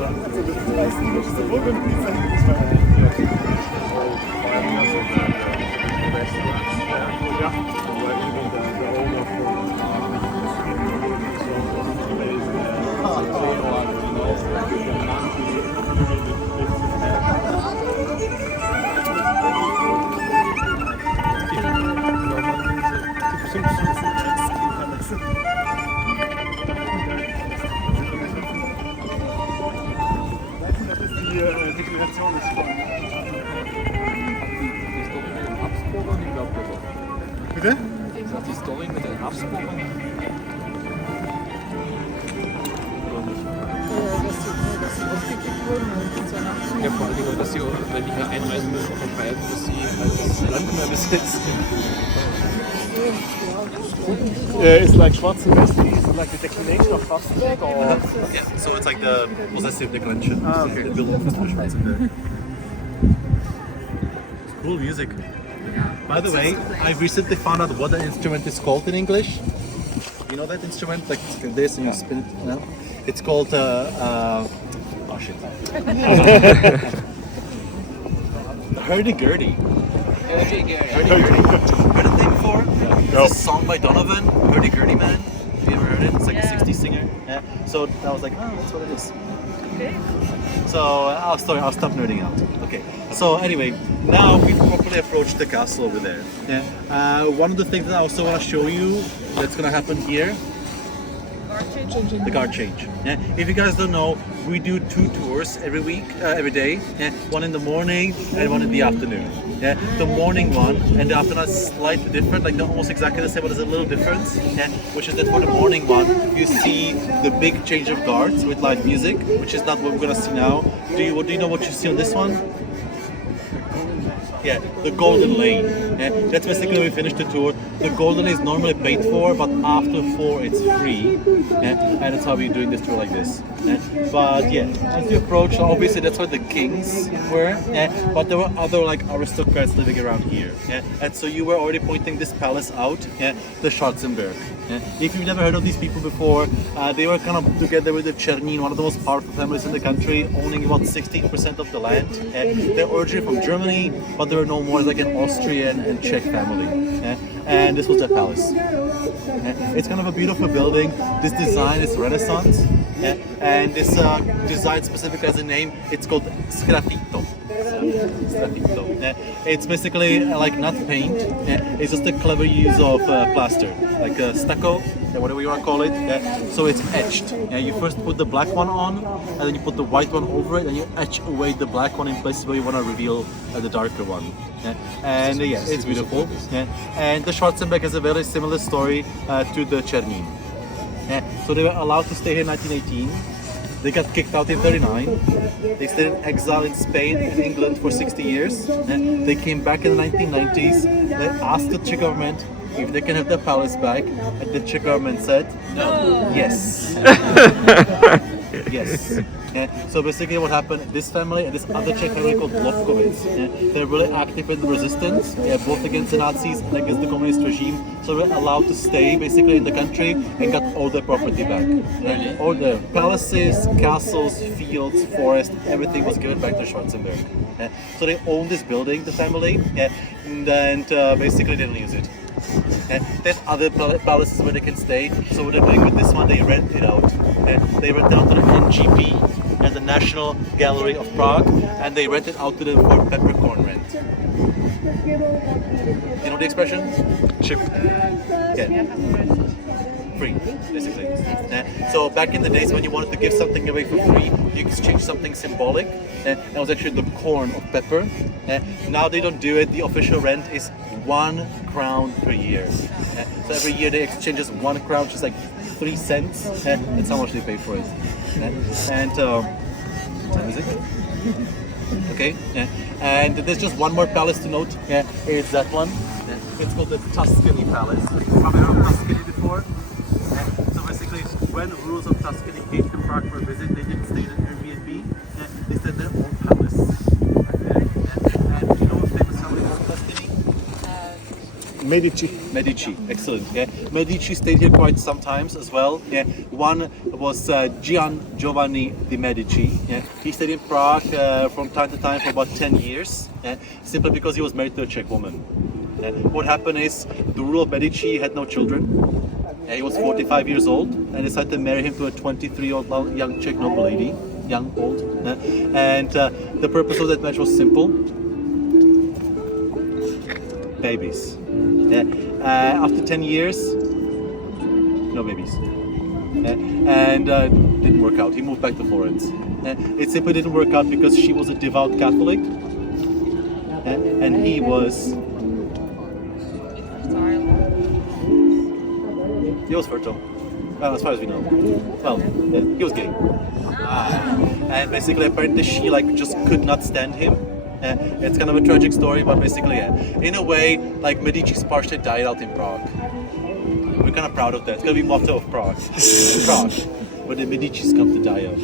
Bitte? Ist das die Story mit den Habsburgern? Ja, vor allem, dass sie, wenn die hier einreisen müssen, vertreiben, dass sie halt das Land mehr besitzen. It's like Schwarzenegger, it's like the declination of Habsburg or... Yeah, so it's like the possessive declension. Ah, okay. The building of Schwarzenegger. Cool music. By the way, I recently found out what the instrument is called in English. You know that instrument? Like this and you spin it? No? It's called oh shit. Hurdy-gurdy. Hurdy-gurdy. Heard the thing before? It's a song by Donovan, Hurdy-gurdy Man. Have you ever heard it? It's like a 60s singer. Yeah. So I was like, oh, that's what it is. Okay. So I'll stop nerding out. Okay. So anyway, now we've properly approached the castle over there. Yeah. One of the things that I also want to show you that's gonna happen here. The guard change. Yeah. If you guys don't know, we do 2 tours every day. Yeah. One in the morning and one in the afternoon. Yeah. The morning one and the afternoon is slightly different, like they're almost exactly the same, but there's a little difference. Yeah. Which is that for the morning one, you see the big change of guards with live music, which is not what we're gonna see now. Do you know what you see on this one? Yeah, the golden lane. That's basically we finished the tour. The golden is normally paid for, but after 4 it's free, and that's how we're doing this tour like this. But yeah, as you approach, obviously that's where the kings were, but there were other like aristocrats living around here. And so you were already pointing this palace out, the Schwarzenberg. If you've never heard of these people before, they were kind of together with the Černín, one of the most powerful families in the country, owning about 16% of the land. They're originally from Germany, but they were no more like an Austrian and Czech family. And this was their palace. It's kind of a beautiful building. This design is Renaissance, and this design specifically has a name. It's called sgraffito. It's basically like not paint. It's just a clever use of plaster, like stucco, whatever you want to call it. So it's etched. You first put the black one on, and then you put the white one over it, and you etch away the black one in places where you want to reveal the darker one. And yeah, it's beautiful. And the Schwarzenberg has a very similar story to the Černín. So they were allowed to stay here in 1918. They got kicked out in 39. They stayed in exile in Spain and England for 60 years. They came back in the 1990s. They asked the Czech government if they can have their palace back, and the Czech government said no. Yes. Yes. So basically what happened, this family and this other Czech family called Lovkovic, they're really active in the resistance, both against the Nazis and against the communist regime. So they were allowed to stay basically in the country and got all their property back. All the palaces, castles, fields, forest, everything was given back to Schwarzenberg. So they own this building, the family, and basically they don't use it. They have other palaces where they can stay, so what they're doing with this one, they rent it out. They rent it out to the NGP, as the National Gallery of Prague, and they rent it out to them for peppercorn rent. You know the expression? Cheap. Yeah. Free, basically. So back in the days when you wanted to give something away for free, you exchange something symbolic, and it was actually the corn of pepper. Now they don't do it. The official rent is 1 crown per year. So every year they exchange just 1 crown, just like 3 cents. That's how much they pay for it. And music. Okay. And there's just one more palace to note. It's that one. It's called the Tuscany Palace. You've probably heard of Tuscany before. So basically, when rulers of Tuscany came to Prague for a visit, they didn't stay in an Airbnb. They stayed in their own palace. And you know what famous family was in Tuscany? Medici, excellent. Medici stayed here quite sometimes as well. One was Gian Giovanni di Medici. He stayed in Prague from time to time for about 10 years, simply because he was married to a Czech woman. What happened is the ruler of Medici had no children. He was 45 years old and decided to marry him to a 23-year-old young Czech noble lady, young, old. And the purpose of that marriage was simple: babies. After 10 years, no babies. And didn't work out. He moved back to Florence. It simply didn't work out because she was a devout Catholic and he was fertile, as far as we know. Well, he was gay. And basically, apparently, she just could not stand him. It's kind of a tragic story, but basically, in a way, Medici's partially died out in Prague. We're kind of proud of that. It's gonna be motto of Prague. Prague, where the Medicis come to die out.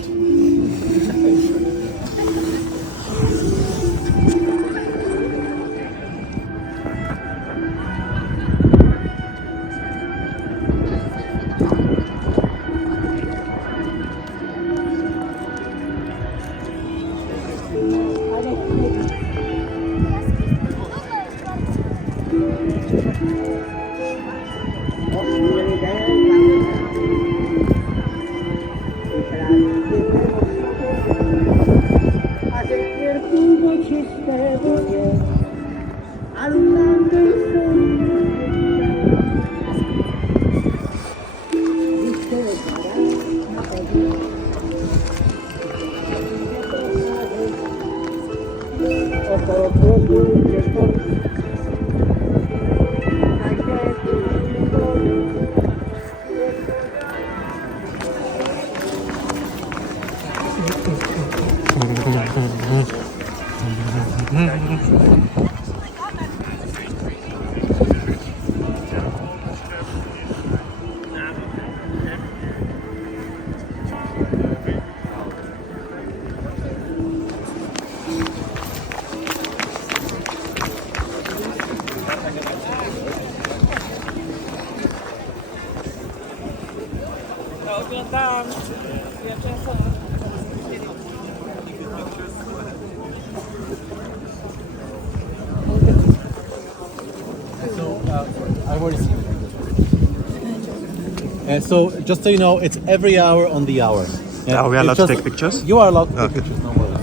So just so you know, it's every hour on the hour. Are we allowed It's to take pictures? You are allowed to take Okay. pictures, no worries.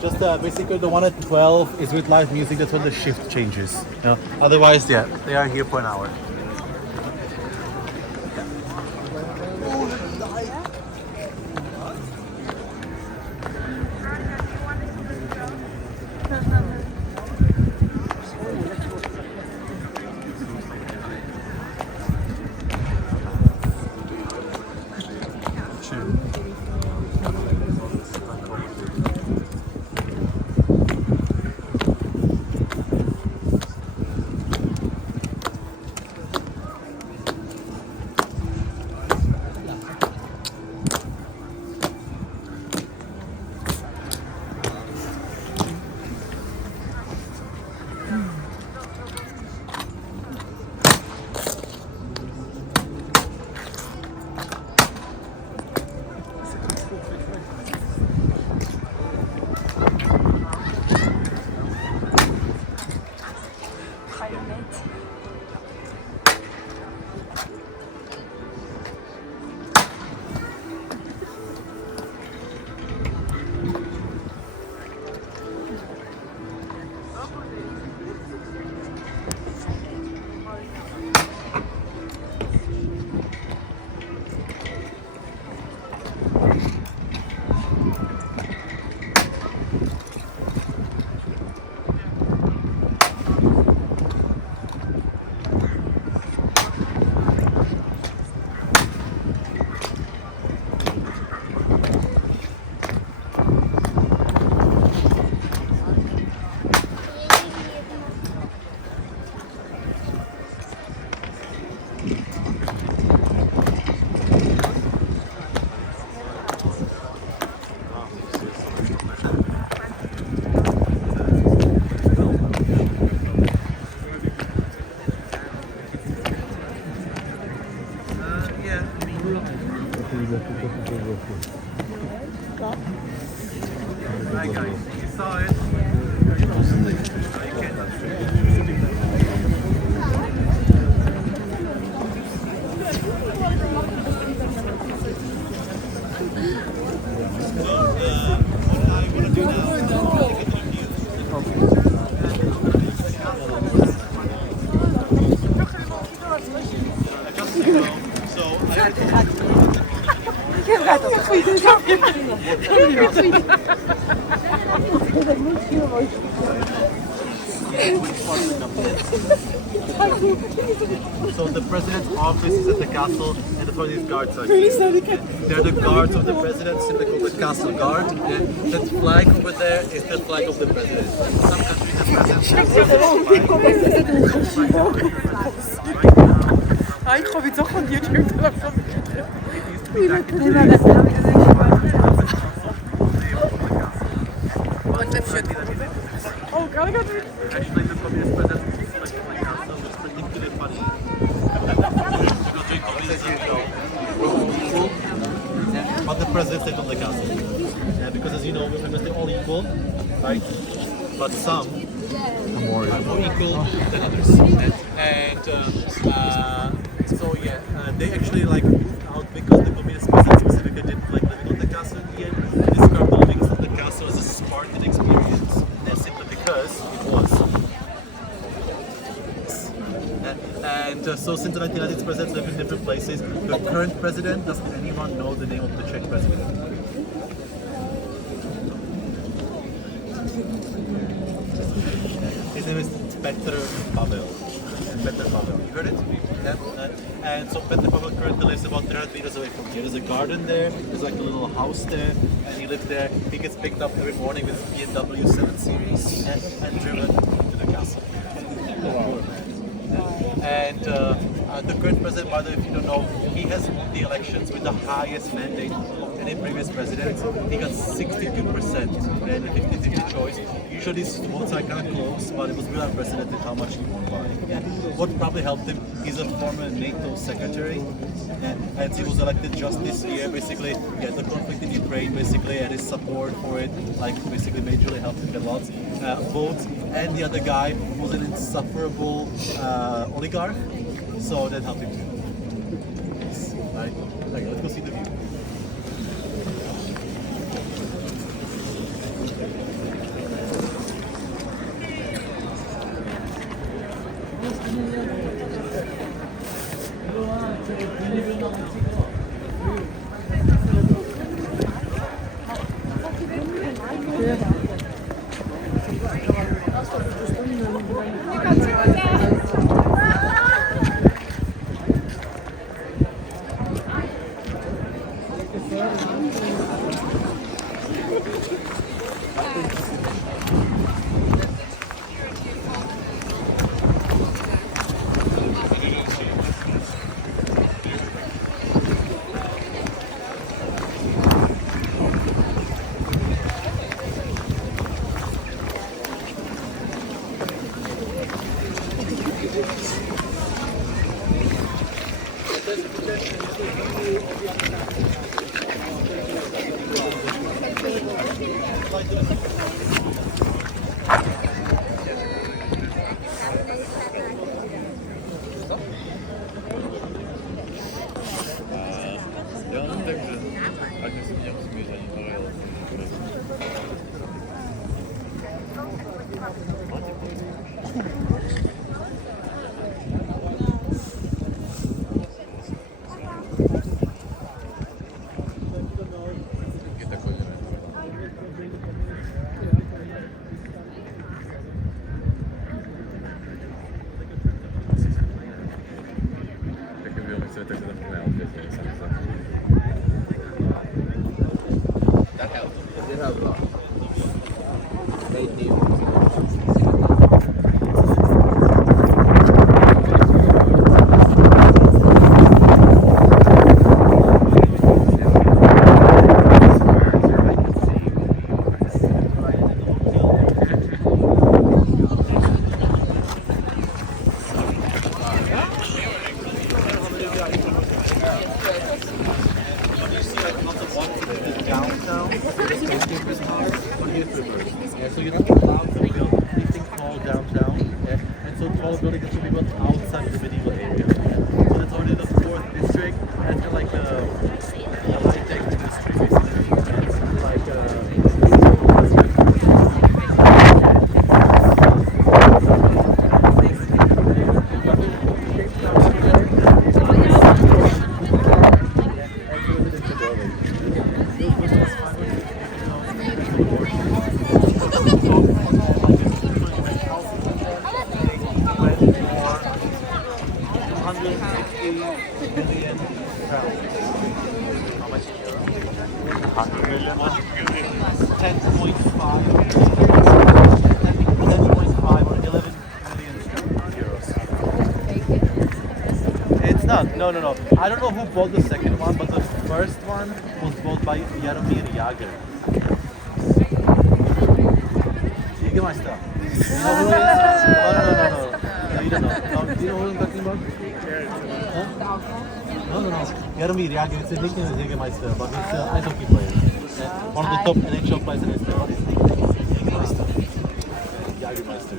Just basically the one at 12 is with live music. That's when the shift changes. Otherwise, yeah, they are here for an hour. Hi guys, you saw it. So the president's office is at the castle, and that's why these guards are here. They're the guards of the president, simply called the castle guard. And that flag over there is the flag of the president. Some countries have Actually, the communist president was like the castle was particularly funny. Because during communism, but the president stayed on the castle. Because as you know, they're all equal, right? But some are more equal than others. And so yeah, they actually like out because the communist president specifically didn't like living on the castle in the end. They described the living on the castle as a Spartan experience. Simply because it was. And so since the 1990s, presidents live in different places. The current president, does anyone know the name of the Czech president? His name is Petr Pavel. You heard it? Yeah. And so Petr Pavel currently lives about 300 meters away from here. There's a garden there, there's like a little house there, and he lives there. He gets picked up every morning with his BMW 7 Series and driven to the castle. And the current president, by the way, if you don't know, he has won the elections with the highest mandate of any previous president. He got 62% and a 50-50 choice. Usually these votes are kind of close, but it was really unprecedented how much he won by. Yeah. What probably helped him, he's a former NATO secretary, and he was elected just this year. Basically, yeah, the conflict in Ukraine, basically, and his support for it, like basically majorly helped him get lots votes. And the other guy was an insufferable oligarch, so that helped him too. Yes. Okay, let's go see the view. So you're not allowed to build anything tall downtown, and so tall buildings have to be built outside of the medieval area. So that's already the 4th district, and it's kind of like the high-tech industry, basically. Like No. I don't know who bought the second one, but the first one was bought by Jaromír Jágr. Jägermeister. You know who it is? No, you don't know. No, do you know who I'm talking about? Huh? No. Jaromír Jágr, it's a nickname is Jägermeister, but it's an ice hockey player. One of the top NHL players in history. What is his nickname? Jägermeister. Jägermeister.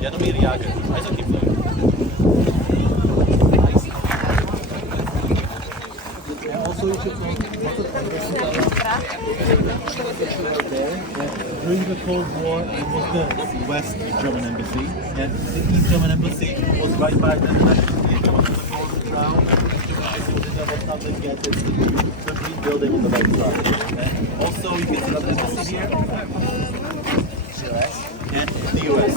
Jaromír Jágr, ice hockey player. Also, you should know during the Cold War, it was the West German Embassy, and the East German Embassy was right by the National Theatre on the Golden Crown. That's how they get this the green building on the right side. Also, you can see that embassy here. And the US.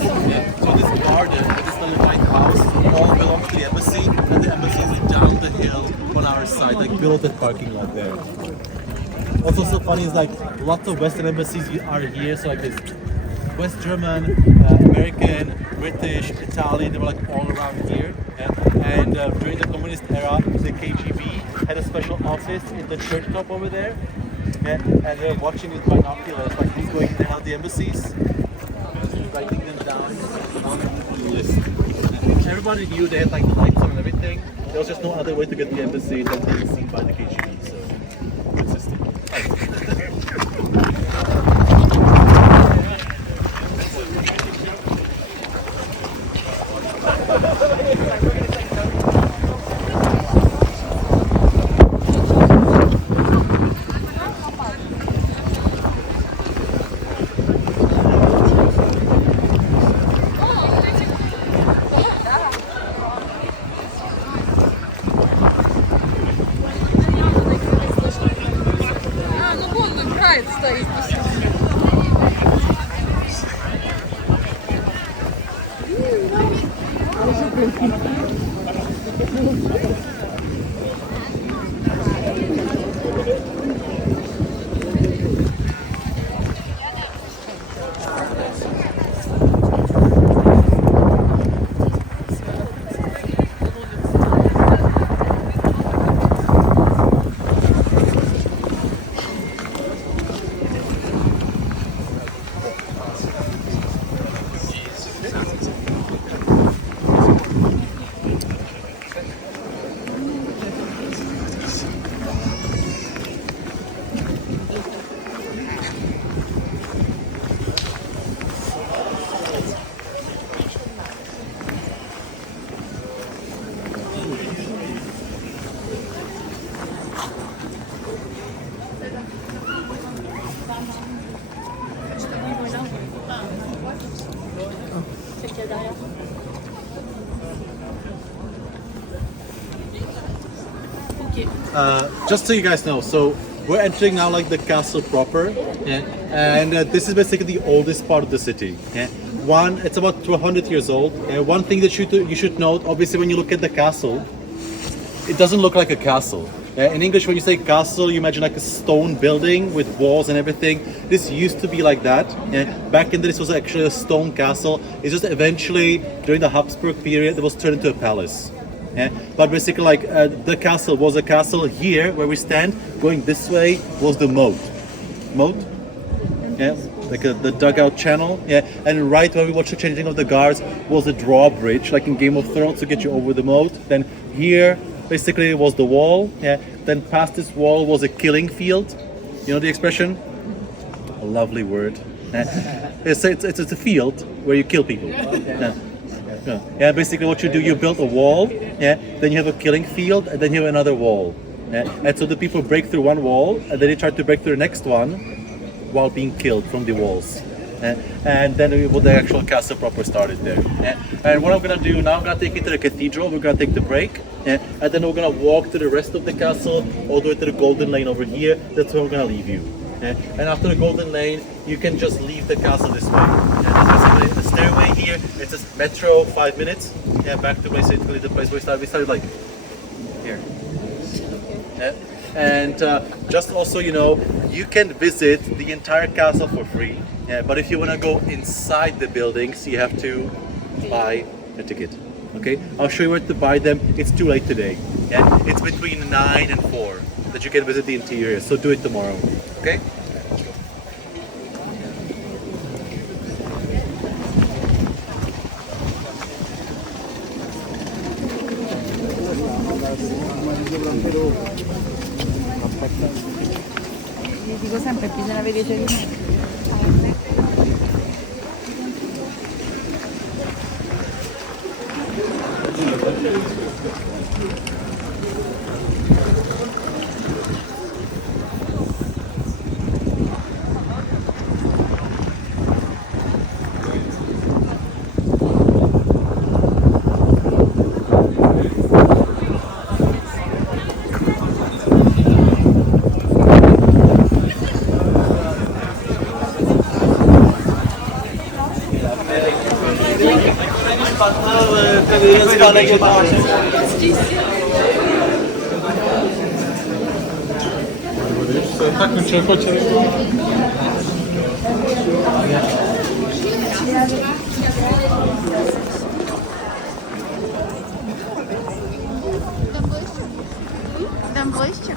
So this garden, this little white house, all belongs to the embassy, and the embassy is down the hill on our side, like below the parking lot there. What's also funny is like lots of Western embassies are here, so like this West German, American, British, Italian, they were like all around here. And during the communist era, the KGB had a special office in the church top over there, and they're watching with binoculars, like who's going in and out of the embassies, writing them down on the list. And everybody knew they had like the lights on and everything. There was just no other way to get the embassy than being seen by the KGB, so good system. Just so you guys know, so we're entering now like the castle proper, yeah, and this is basically the oldest part of the city. Yeah. One, it's about 200 years old. One thing that you should note, obviously, when you look at the castle, it doesn't look like a castle. In English, when you say castle, you imagine like a stone building with walls and everything. This used to be like that. Back in this was actually a stone castle. It's just eventually, during the Habsburg period, it was turned into a palace. But basically, like the castle was a castle. Here, where we stand, going this way, was the moat. Moat? Yeah, like the dugout channel. Yeah, and right where we watched the changing of the guards was the drawbridge, like in Game of Thrones, to get you over the moat. Then here, basically, was the wall. Yeah. Then past this wall was a killing field. You know the expression? A lovely word. It's a field where you kill people. Yeah, basically what you do, you build a wall, yeah, then you have a killing field, and then you have another wall. Yeah? And so the people break through one wall, and then they try to break through the next one while being killed from the walls. And then the actual castle proper started there. Yeah? And what I'm going to do now, I'm going to take you to the cathedral, we're going to take the break, yeah? And then we're going to walk to the rest of the castle, all the way to the Golden Lane over here. That's where we're going to leave you. Yeah? And after the Golden Lane, you can just leave the castle this way. Yeah? There's the stairway here, it's a metro, 5 minutes. Yeah, back to basically the place where we started like here. Yeah? And just also, you know, you can visit the entire castle for free. Yeah, but if you want to go inside the buildings, you have to buy a ticket. Okay, I'll show you where to buy them. It's too late today. Yeah, it's between 9 and 4 that you can visit the interior. So do it tomorrow. Okay. Dico sempre, bisogna vedere di Tam byliście?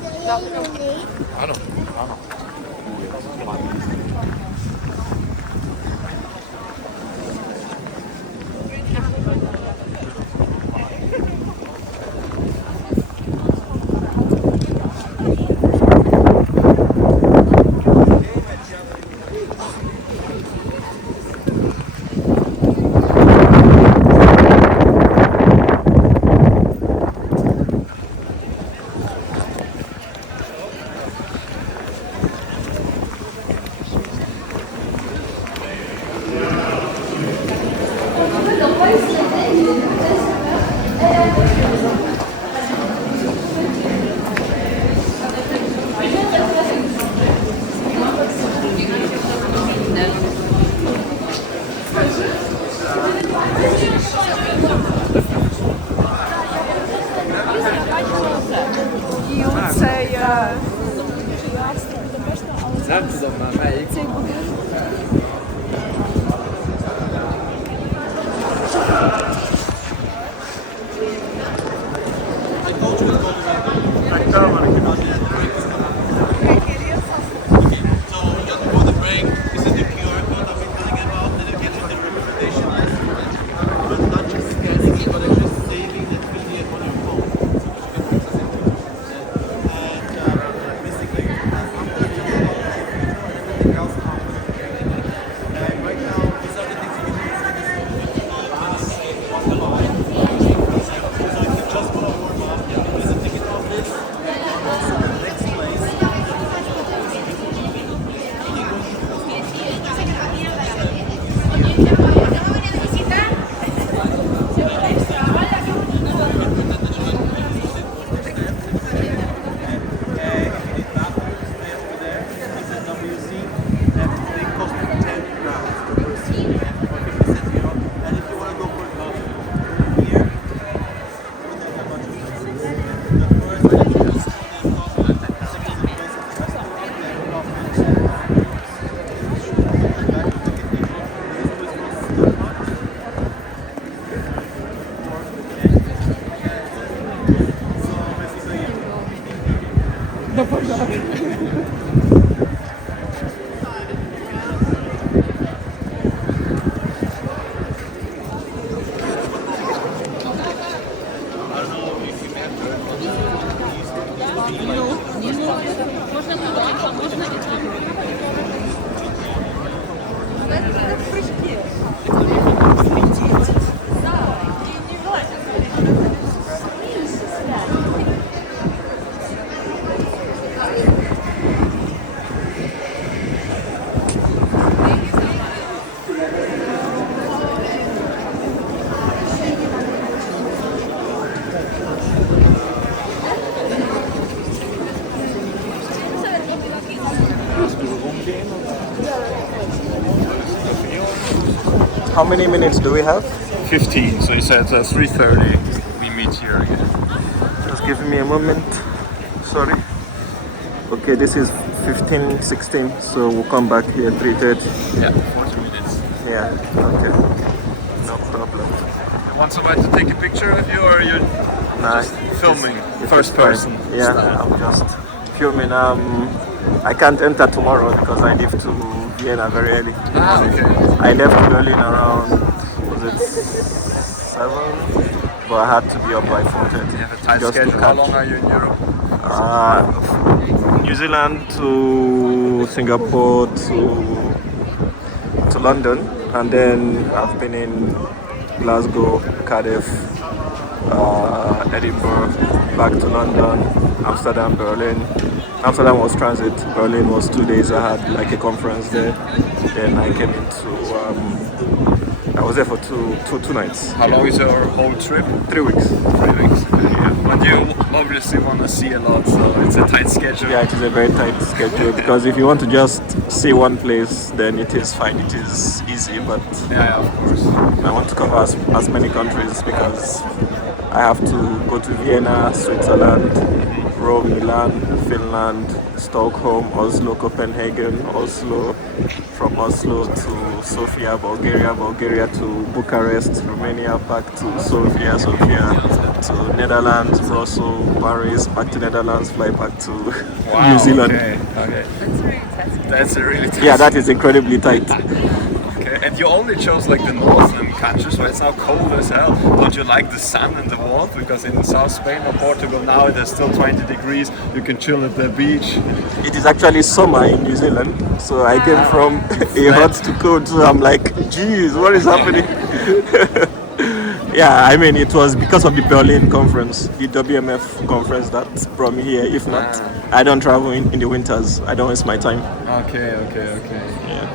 Ano. How many minutes do we have? 15, so you said 3:30 we meet here again. Just give me a moment. Sorry. Okay, this is 15:16, so we'll come back here 3:30. Yeah, 40 minutes. Yeah, okay. No problem. You want somebody to take a picture of you, or are you Nah, just filming it's first fine. person? Yeah, style? I'm just filming. I can't enter tomorrow because I leave to Vienna very early. Ah, okay. I left Berlin around, was it 7? But I had to be up by 4:30. You have a tight just to schedule. How catch. long are you in Europe? New Zealand to Singapore to London, and then I've been in Glasgow, Cardiff, Edinburgh, back to London, Amsterdam, Berlin. Amsterdam was transit, Berlin was 2 days. I had like a conference there. Then I came into, I was there for two nights. How long is your whole trip? 3 weeks. 3 weeks. Yeah. But you obviously want to see a lot, so it's a tight schedule. Yeah, it is a very tight schedule because if you want to just see one place, then it is fine, it is easy, but Yeah, of course. I want to cover as many countries because I have to go to Vienna, Switzerland, Rome, Milan, Finland, Stockholm, Oslo, Copenhagen, Oslo, from Oslo to Sofia, Bulgaria to Bucharest, Romania, back to Sofia to Netherlands, Brussels, Paris, back to Netherlands, fly back to Wow, New Zealand. Okay. That's a really tight. Yeah, that is incredibly tight. Okay, and you only chose like the northern countries where it's now cold as hell. Don't you like the sun and the warmth? Because in South Spain or Portugal now it is still 20 degrees. You can chill at the beach. It is actually summer in New Zealand, so I came from a hot to cold, so I'm like, geez, what is happening? Yeah, I mean, it was because of the Berlin conference, the WMF conference that brought me here. If not, I don't travel in the winters. I don't waste my time. Okay. Yeah.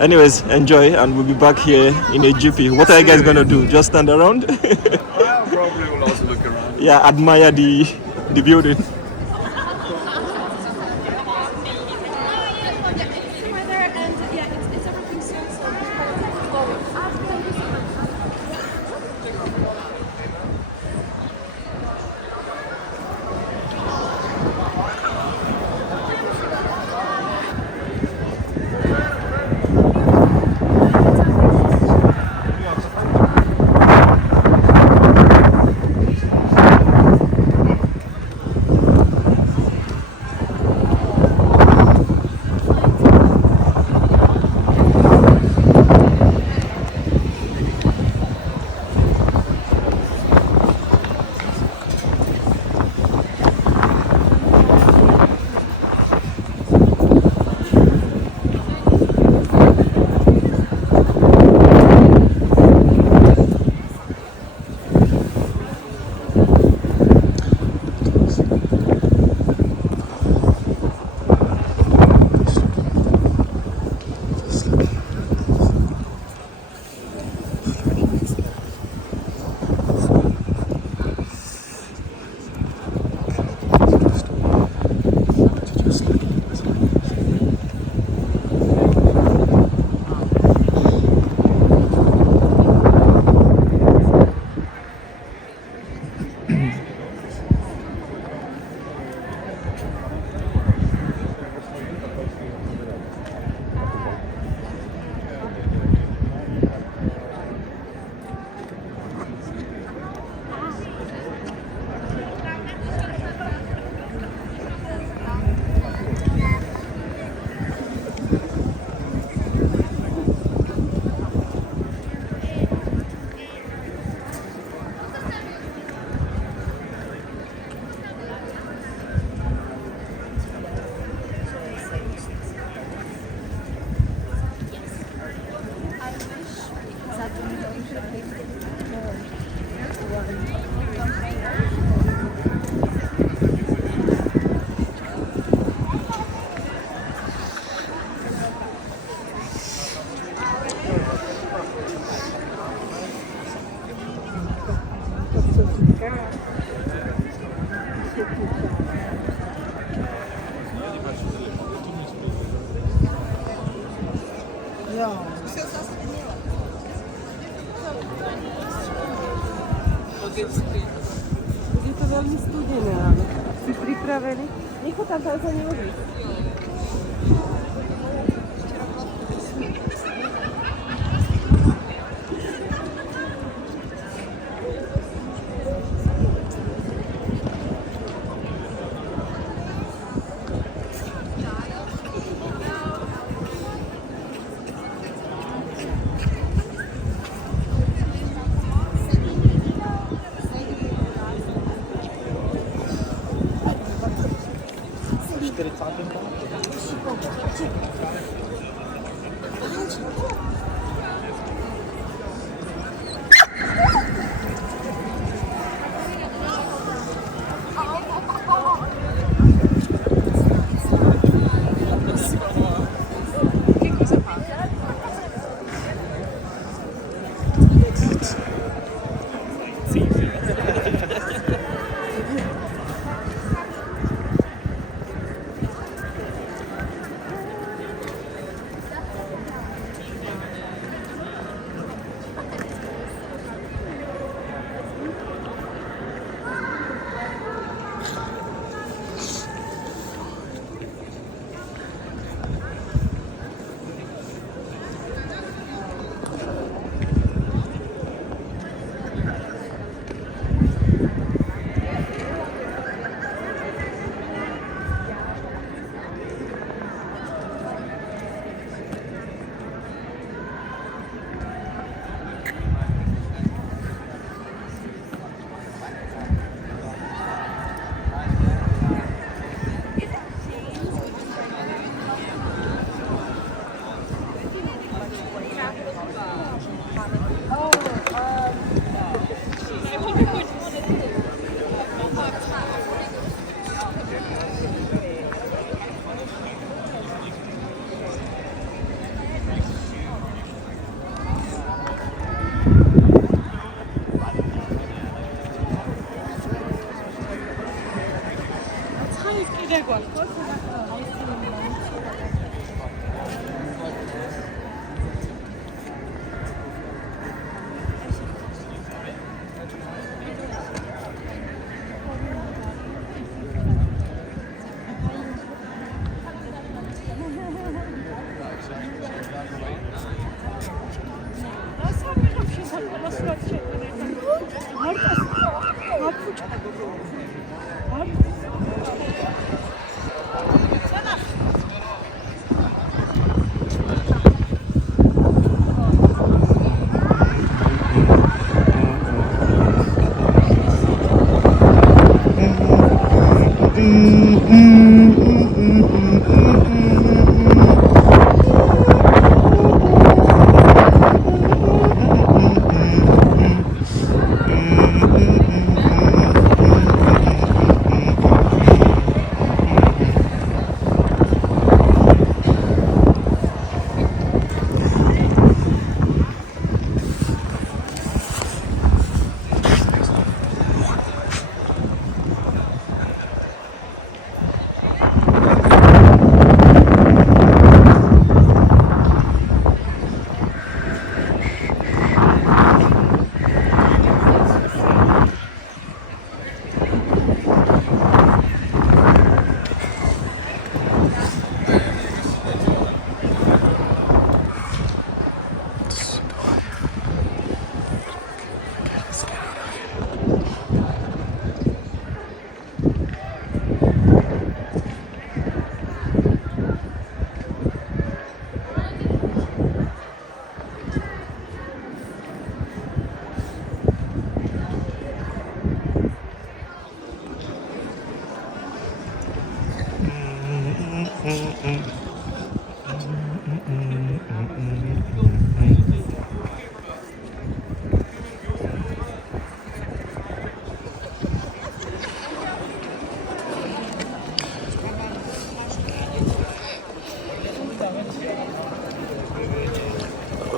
Anyways, enjoy, and we'll be back here in a GP. What are you guys gonna do? Just stand around? Well, probably will also look around. Yeah, admire the building. Je to velmi studené, ale jsi připravený? Nech tam za ním odvíst.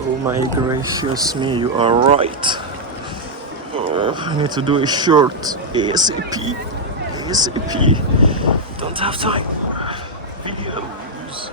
Oh my gracious me, you are right. I need to do a short ASAP. ASAP. Don't have time for videos.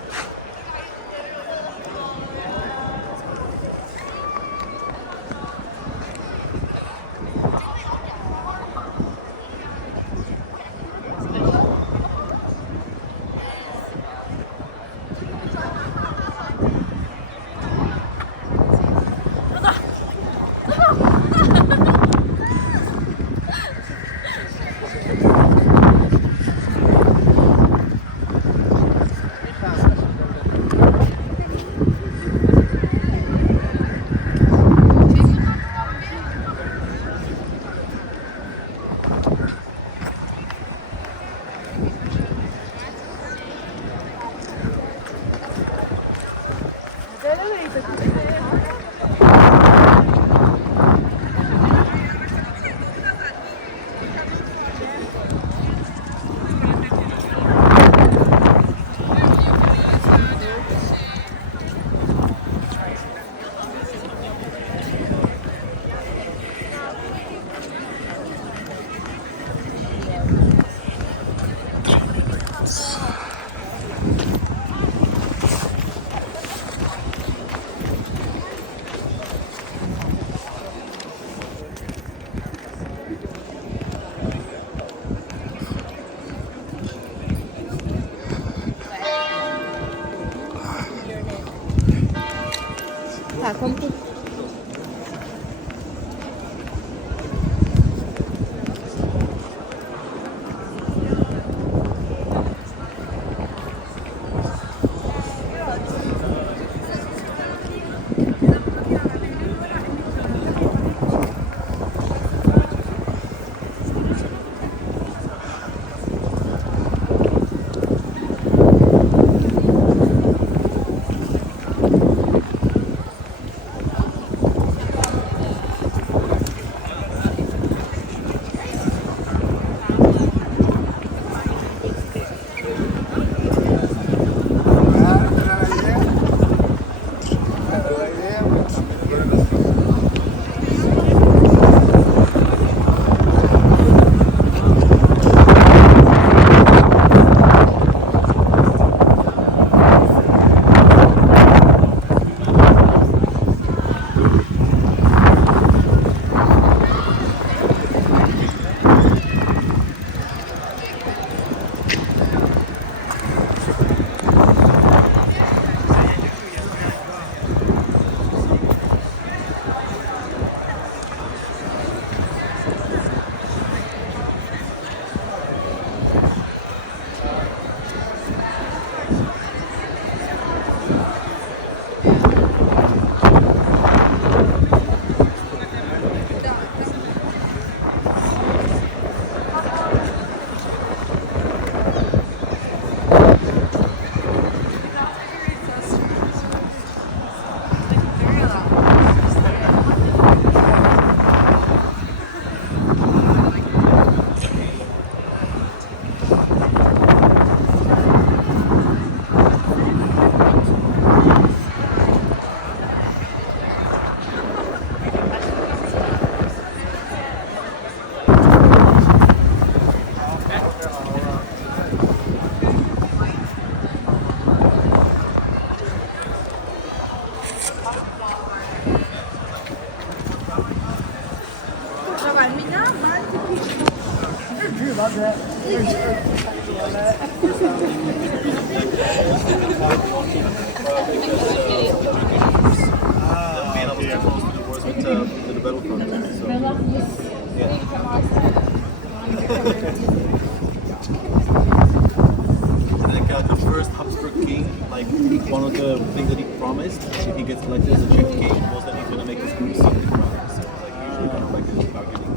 One of the things that he promised, if he gets elected as a chief king, was that he's going to make his group suck the crown. So, like, usually kind of like this bargaining.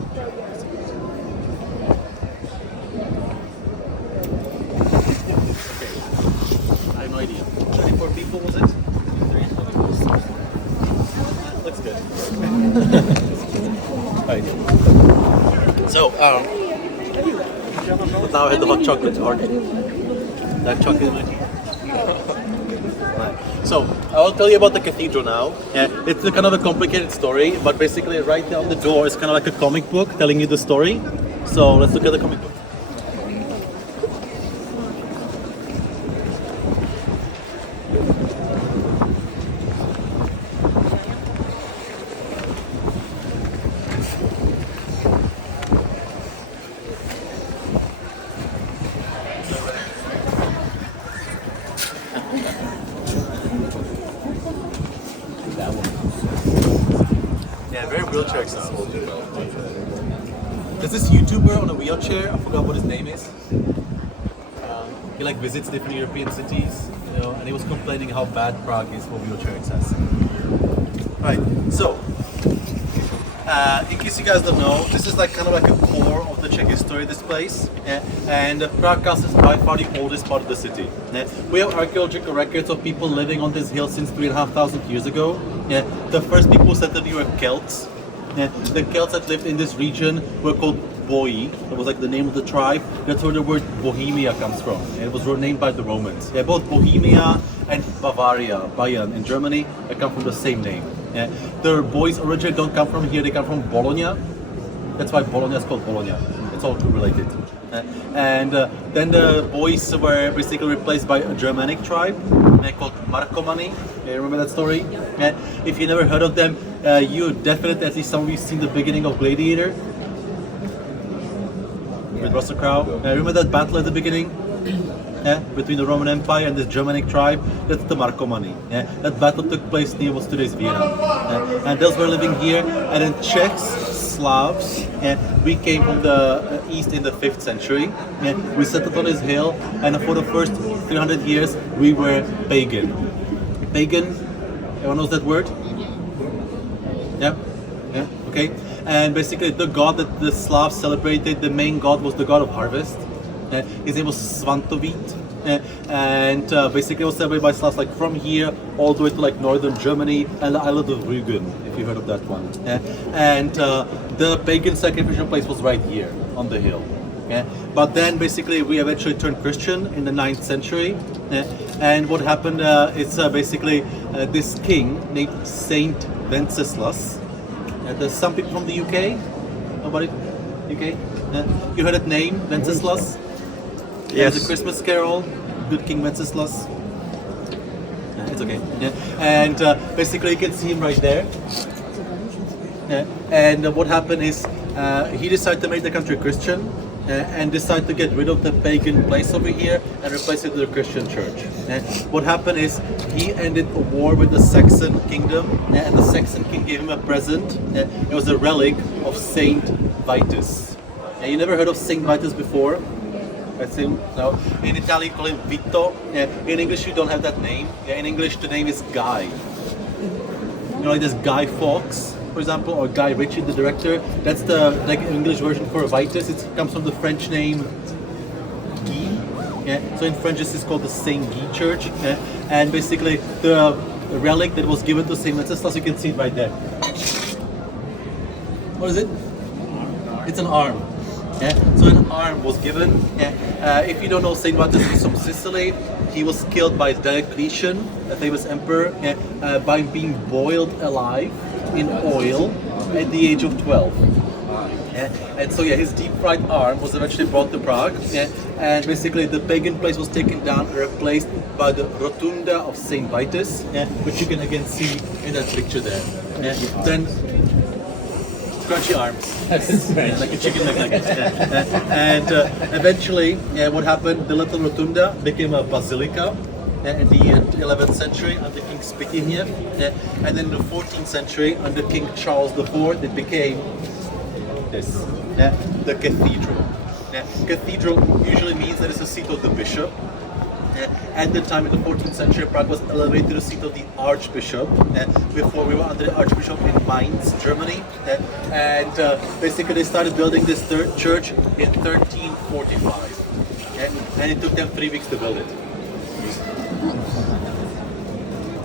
Okay. I have no idea. 34 people, was it? Looks good. Right. So, now I had the hot chocolate. That chocolate in my teeth. So I will tell you about the cathedral now. It's a kind of a complicated story, but basically right there on the door is kind of like a comic book telling you the story. So let's look at the comic book. Yeah, very wheelchair accessible. There's this YouTuber on a wheelchair. I forgot what his name is. He like visits different European cities, you know, and he was complaining how bad Prague is for wheelchair access. Right. So, in case you guys don't know, this is like kind of like a core of the Czech history. This place, and Prague Castle is by far the oldest part of the city. We have archaeological records of people living on this hill since 3,500 years ago. The first people who settled here were Celts. The Celts that lived in this region were called Boi. That was like the name of the tribe. That's where the word Bohemia comes from. It was named by the Romans. Both Bohemia and Bavaria, Bayern in Germany, they come from the same name. The Bois originally don't come from here, they come from Bologna. That's why Bologna is called Bologna. It's all related. And then the Bois were basically replaced by a Germanic tribe called Marcomanni. Remember that story? If you never heard of them, you definitely, at least some of you, seen the beginning of Gladiator with Russell Crowe. Remember that battle at the beginning? Between the Roman Empire and this Germanic tribe? That's the Marcomanni. That battle took place near what's today's Vienna. And those were living here, and then Czechs, Slavs, we came from the east in the 5th century. We settled on this hill, and for the first 300 years we were pagan. Pagan, everyone knows that word? Yeah? Okay. And basically the god that the Slavs celebrated, the main god was the god of harvest. His name was Svantovit. And basically it was celebrated by Slavs like from here all the way to like northern Germany and the island of Rügen, if you heard of that one. And the pagan sacrificial place was right here on the hill. But then basically we eventually turned Christian in the 9th century. And what happened is basically this king named Saint Wenceslas. There's some people from the UK. Nobody? UK? You heard that name, Wenceslas? Yes. The Christmas Carol, Good King Wenceslas. It's okay. And basically you can see him right there. And what happened is he decided to make the country Christian and decided to get rid of the pagan place over here and replace it with a Christian church. What happened is he ended a war with the Saxon kingdom, and the Saxon king gave him a present. It was a relic of Saint Vitus. You never heard of Saint Vitus before? That's him. No. In Italian, you call him Vito. In English, you don't have that name. In English, the name is Guy. You know, like there's Guy Fawkes, for example, or Guy Ritchie, the director. That's the like English version for Vitus. It comes from the French name Guy. So in French, this is called the Saint Guy Church. And basically, the relic that was given to Saint Wenceslas, you can see it right there. What is it? It's an arm. So an arm was given. If you don't know, Saint Vitus is from Sicily. He was killed by Diocletian, a famous emperor, by being boiled alive in oil at the age of 12. And so his deep fried arm was eventually brought to Prague, and basically the pagan place was taken down and replaced by the Rotunda of Saint Vitus, which you can again see in that picture there. Then crunchy arms, like a chicken leg. And eventually, what happened? The little rotunda became a basilica in the 11th century under King Spitihnev, and then in the 14th century under King Charles IV, it became this, the cathedral. Cathedral usually means that it's the seat of the bishop. At the time in the 14th century, Prague was elevated to the seat of the archbishop. Before we were under the archbishop in Mainz, Germany. And basically they started building this third church in 1345. And it took them 3 weeks to build it.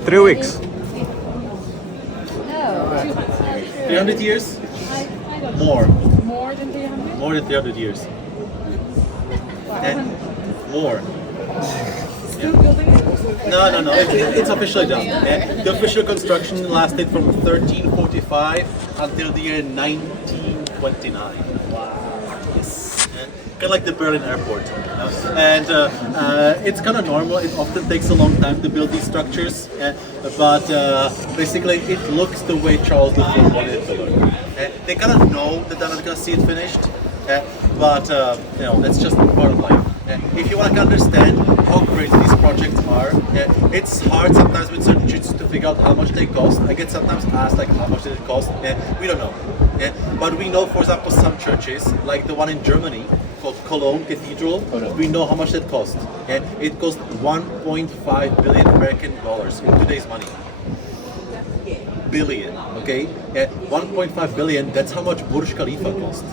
3 weeks? No. 300 years? More. More than 300? More than 300 years. And more. still building it? No. It's officially done. The official construction lasted from 1345 until the year 1929. Wow. Yes. Kind of like the Berlin airport. And it's kind of normal. It often takes a long time to build these structures. But basically, it looks the way Charles IV wanted it to look. They kind of know that they're not going to see it finished. But you know, that's just part of life. If you want to understand how great these projects are, it's hard sometimes with certain churches to figure out how much they cost. I get sometimes asked like how much did it cost. We don't know. But we know, for example, some churches, like the one in Germany called Cologne Cathedral, we know how much that cost. It cost 1.5 billion American dollars in today's money. Billion, okay? 1.5 billion, that's how much Burj Khalifa cost.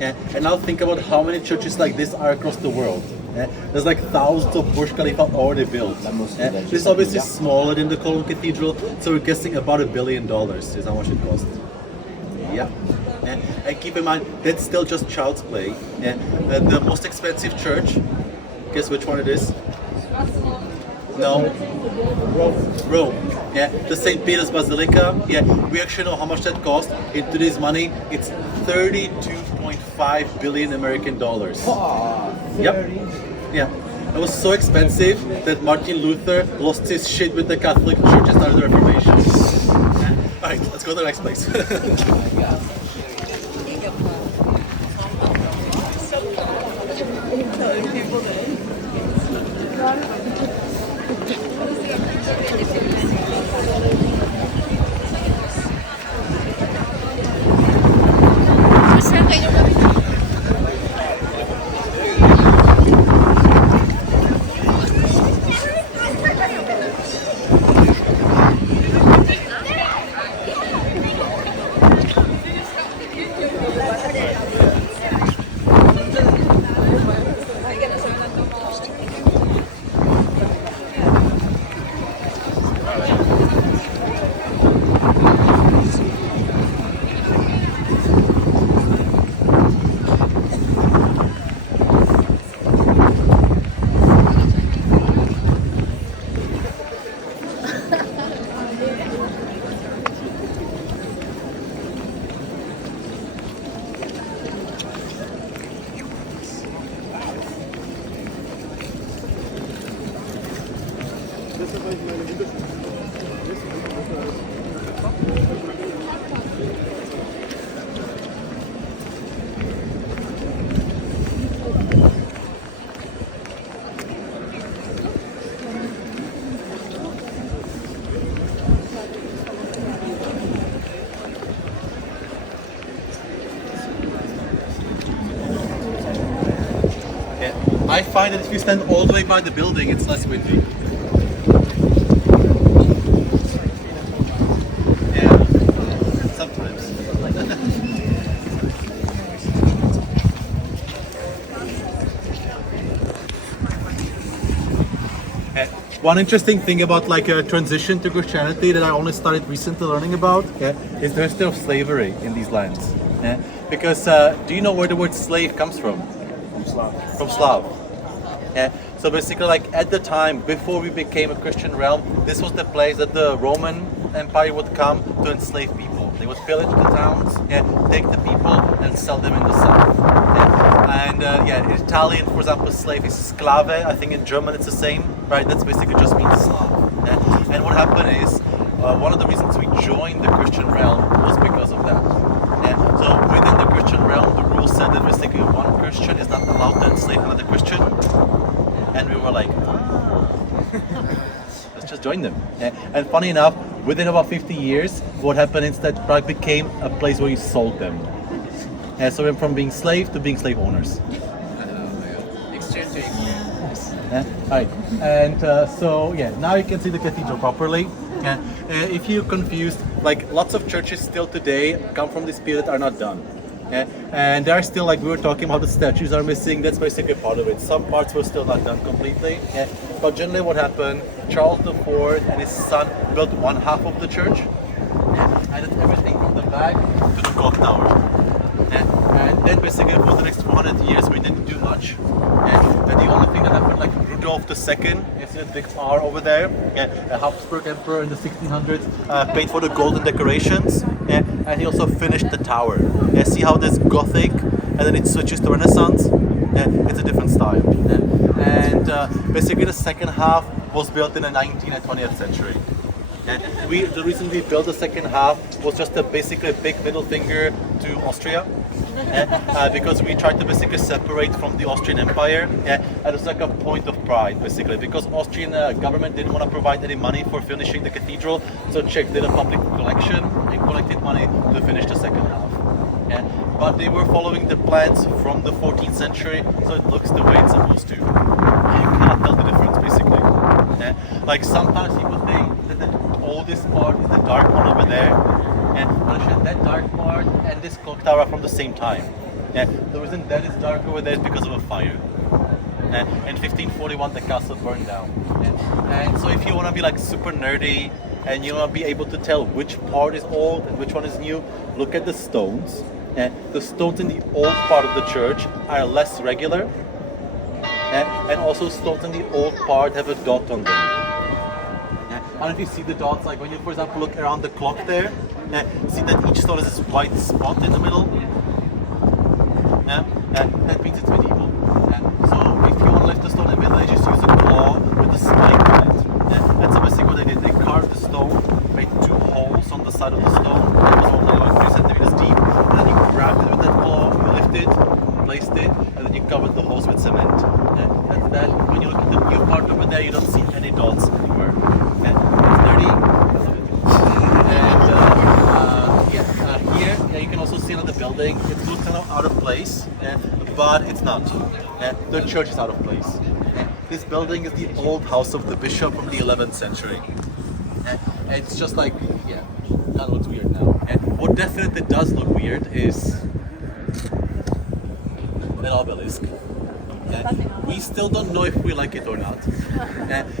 And now think about how many churches like this are across the world. There's like thousands of Burj Khalifa already built. This is obviously smaller than the Cologne Cathedral, so we're guessing about $1 billion is how much it cost. Yeah. And keep in mind, that's still just child's play. The most expensive church, guess which one it is? No. Rome. The St. Peter's Basilica. We actually know how much that cost. In today's money, it's 32.5 billion American dollars. Yep. Yeah. It was so expensive that Martin Luther lost his shit with the Catholic Church and started the Reformation. Alright, let's go to the next place. I find that if you stand all the way by the building, it's less windy. Yeah, sometimes. One interesting thing about like a transition to Christianity that I only started recently learning about is the history of slavery in these lands. Because do you know where the word slave comes from? From Slav. So basically, like at the time before we became a Christian realm, this was the place that the Roman Empire would come to enslave people. They would pillage the towns, take the people and sell them in the south. And in Italian, for example, slave is sclave. I think in German it's the same, right? That's basically just means Slav. And what happened is, one of the reasons we joined the Christian realm was because of that. So within the Christian realm, the rule said that basically one Christian is not allowed to enslave another Christian. And we were like, let's just join them. And funny enough, within about 50 years, what happened is that Prague became a place where you sold them. So we went from being slave to being slave owners. Exchanging. Alright, and now you can see the cathedral properly. If you're confused, like lots of churches still today come from this period that are not done. And there are still, like we were talking about, the statues are missing. That's basically part of it. Some parts were still not done completely. But generally what happened, Charles IV and his son built one half of the church, added everything from the back to the clock tower. And then basically for the next 400 years we didn't do much. And the only thing that happened like Rudolf II, you see the big R over there, a Habsburg emperor in the 1600s, paid for the golden decorations, and he also finished the tower. See how there's Gothic, and then it switches to Renaissance? It's a different style. And basically the second half was built in the 19th and 20th century. The reason we built the second half was just basically a big middle finger to Austria. Because we tried to basically separate from the Austrian Empire, and it's like a point of pride basically, because Austrian government didn't want to provide any money for finishing the cathedral, so Czech did a public collection and collected money to finish the second half. But they were following the plans from the 14th century, so it looks the way it's supposed to. You cannot tell the difference basically. Like sometimes people think that the oldest part is the dark one over there, but actually that dark part and this clock tower are from the same time. The reason that is dark over there is because of a fire. In 1541 the castle burned down. And so if you want to be like super nerdy and you want to be able to tell which part is old and which one is new, look at the stones. The stones in the old part of the church are less regular, and also stones in the old part have a dot on them. I don't know if you see the dots, like when you for example look around the clock there, see that each stone has this white spot in the middle? That means it's medieval. So if you want to lift the stone in the middle, you just use a claw with a spike on it. That's basically what they did. They carved the stone, made 2 holes on the side of the stone, it was only like 3 centimeters deep, and then you grabbed it with that claw, you lift it, placed it, and then you covered the holes with cement. That's that. When you look at the new part over there, you don't see any dots anywhere. It's dirty. And here you can also see another building. It looks kind of out of place, but it's not. The church is out of place. This building is the old house of the bishop from the 11th century. It's just like, that looks weird now. What definitely does look weird is an obelisk. We still don't know if we like it or not.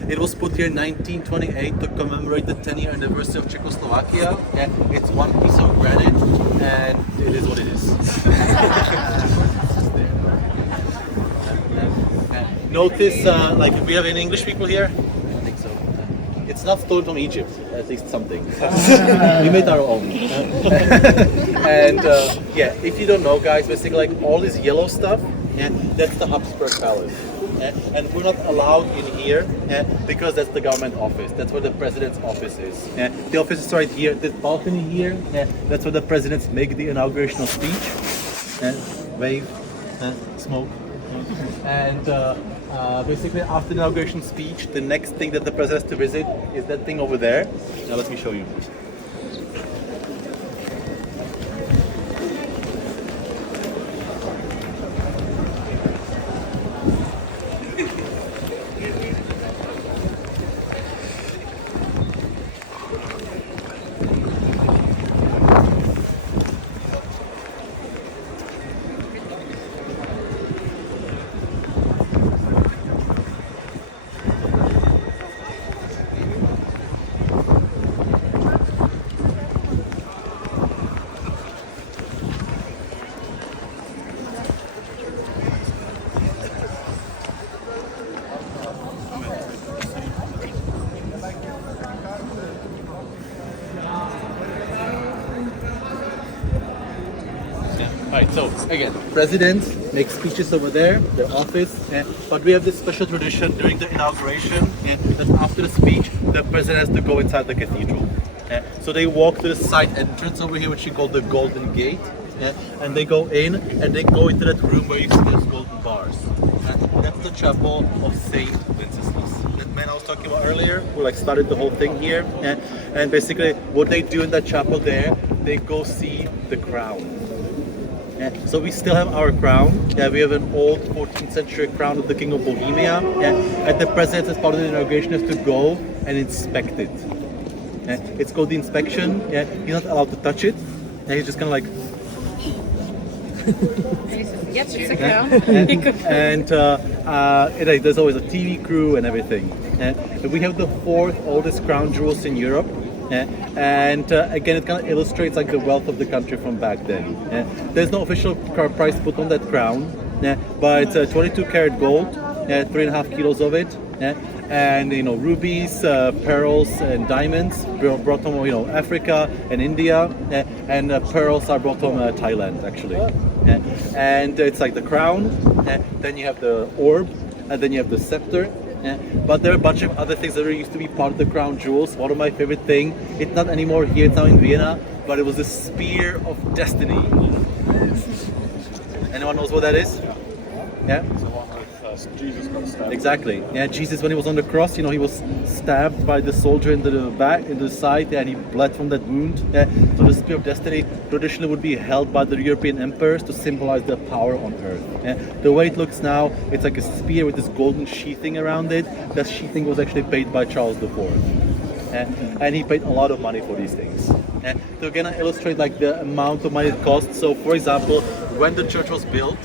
It was put here in 1928 to commemorate the 10-year anniversary of Czechoslovakia. It's one piece of granite, and it is what it is. Notice, like, we have any English people here? I think so. It's not stolen from Egypt, at least something. We made our own. And if you don't know, guys, basically like all this yellow stuff, that's the Habsburg Palace. And we're not allowed in here because that's the government office. That's where the president's office is. The office is right here. This balcony here, that's where the presidents make the inaugurational speech. Wave, smoke. And basically after the inauguration speech, the next thing that the president has to visit is that thing over there. Now let me show you. Right, so again, presidents make speeches over there, their office, but we have this special tradition during the inauguration that after the speech, the president has to go inside the cathedral. So they walk to the side entrance over here, which we call the Golden Gate, and they go in and they go into that room where you see those golden bars. That's the chapel of Saint Wenceslas. That man I was talking about earlier, who like started the whole thing here, and basically what they do in that chapel there, they go see the crown. So we still have our crown. We have an old 14th century crown of the King of Bohemia. And the president, as part of the inauguration, has to go and inspect it. It's called the inspection. He's not allowed to touch it. He's just kind of like. Yes, it's a crown. And there's always a TV crew and everything. We have the 4th oldest crown jewels in Europe. And again, it kind of illustrates like the wealth of the country from back then. There's no official price put on that crown, but it's 22 karat gold, 3.5 kilos of it. And rubies, pearls, and diamonds brought from Africa and India, and pearls are brought from Thailand actually. And it's like the crown, then you have the orb, and then you have the scepter. But there are a bunch of other things that used to be part of the crown jewels. One of my favorite thing, it's not anymore here, it's now in Vienna, but it was the spear of destiny. Anyone knows what that is? Yeah? Jesus got stabbed. Exactly. Yeah, Jesus, when he was on the cross, he was stabbed by the soldier into the back, into the side, and he bled from that wound. Yeah. So the spear of destiny traditionally would be held by the European emperors to symbolize their power on earth. Yeah. The way it looks now, it's like a spear with this golden sheathing around it. That sheathing was actually paid by Charles IV. And he paid a lot of money for these things. So again, I illustrate like the amount of money it costs. So for example, when the church was built,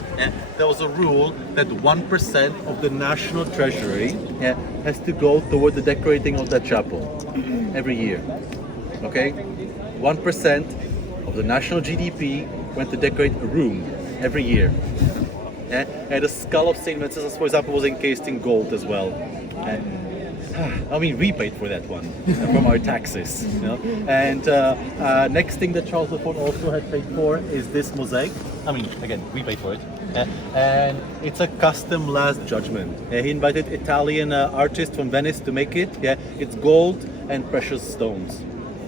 there was a rule that 1% of the national treasury has to go toward the decorating of that chapel every year. Okay? 1% of the national GDP went to decorate a room every year. And the skull of Saint Wenceslas, for example, was encased in gold as well. I mean, we paid for that one from our taxes. And next thing that Charles IV also had paid for is this mosaic. I mean, again, we paid for it. And it's a custom Last Judgment. He invited Italian artists from Venice to make it. It's gold and precious stones.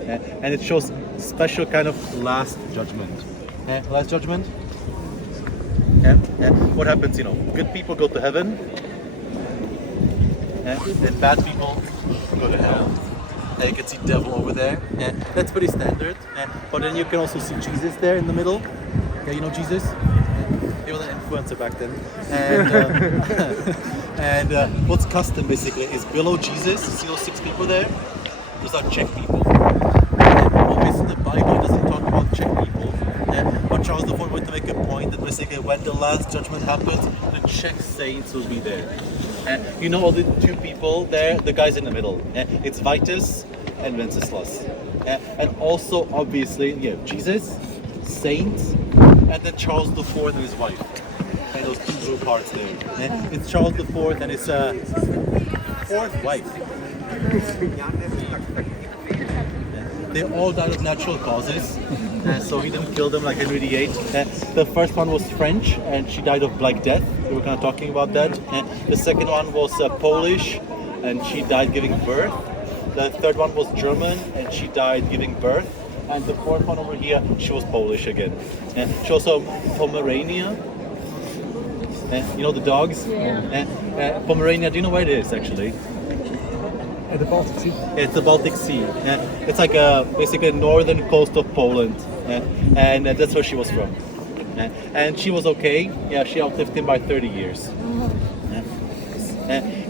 And it shows special kind of Last Judgment. Last Judgment? What happens, good people go to heaven, and bad people go to hell. You can see devil over there. That's pretty standard. But then you can also see Jesus there in the middle. Jesus? He was an influencer back then. And, and what's custom basically is below Jesus, you see those 6 people there? Those are Czech people. Obviously the Bible doesn't talk about Czech people. But Charles IV wanted to make a point that basically when the Last Judgment happens, the Czech saints will be there. All the 2 people there, the guys in the middle. It's Vitus and Wenceslas. And also, obviously, Jesus, saints, and then Charles IV and his wife. And those 2 blue parts there. It's Charles IV and his 4th wife. They all died of natural causes. So he didn't kill them like Henry VIII. The first one was French, and she died of Black Death. We were kind of talking about that. The second one was Polish, and she died giving birth. The third one was German, and she died giving birth. And the fourth one over here, she was Polish again. She also Pomerania. The dogs? Pomerania, do you know where it is actually? At the Baltic Sea? It's the Baltic Sea. It's like basically the northern coast of Poland. And that's where she was from. And she was okay. She outlived him by 30 years.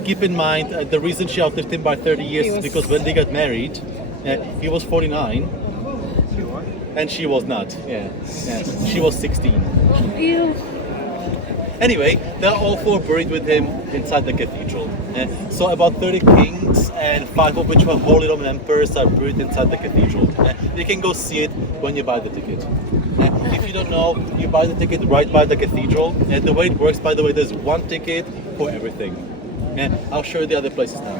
Keep in mind, the reason she outlived him by 30 years is because when they got married, he was 49. And she was not. She was 16. Anyway, they're all 4 buried with him inside the cathedral. So about 30 kings and 5 of which were Holy Roman emperors are buried inside the cathedral. You can go see it when you buy the ticket. If you don't know, you buy the ticket right by the cathedral. The way it works, by the way, there's 1 ticket for everything. I'll show you the other places now.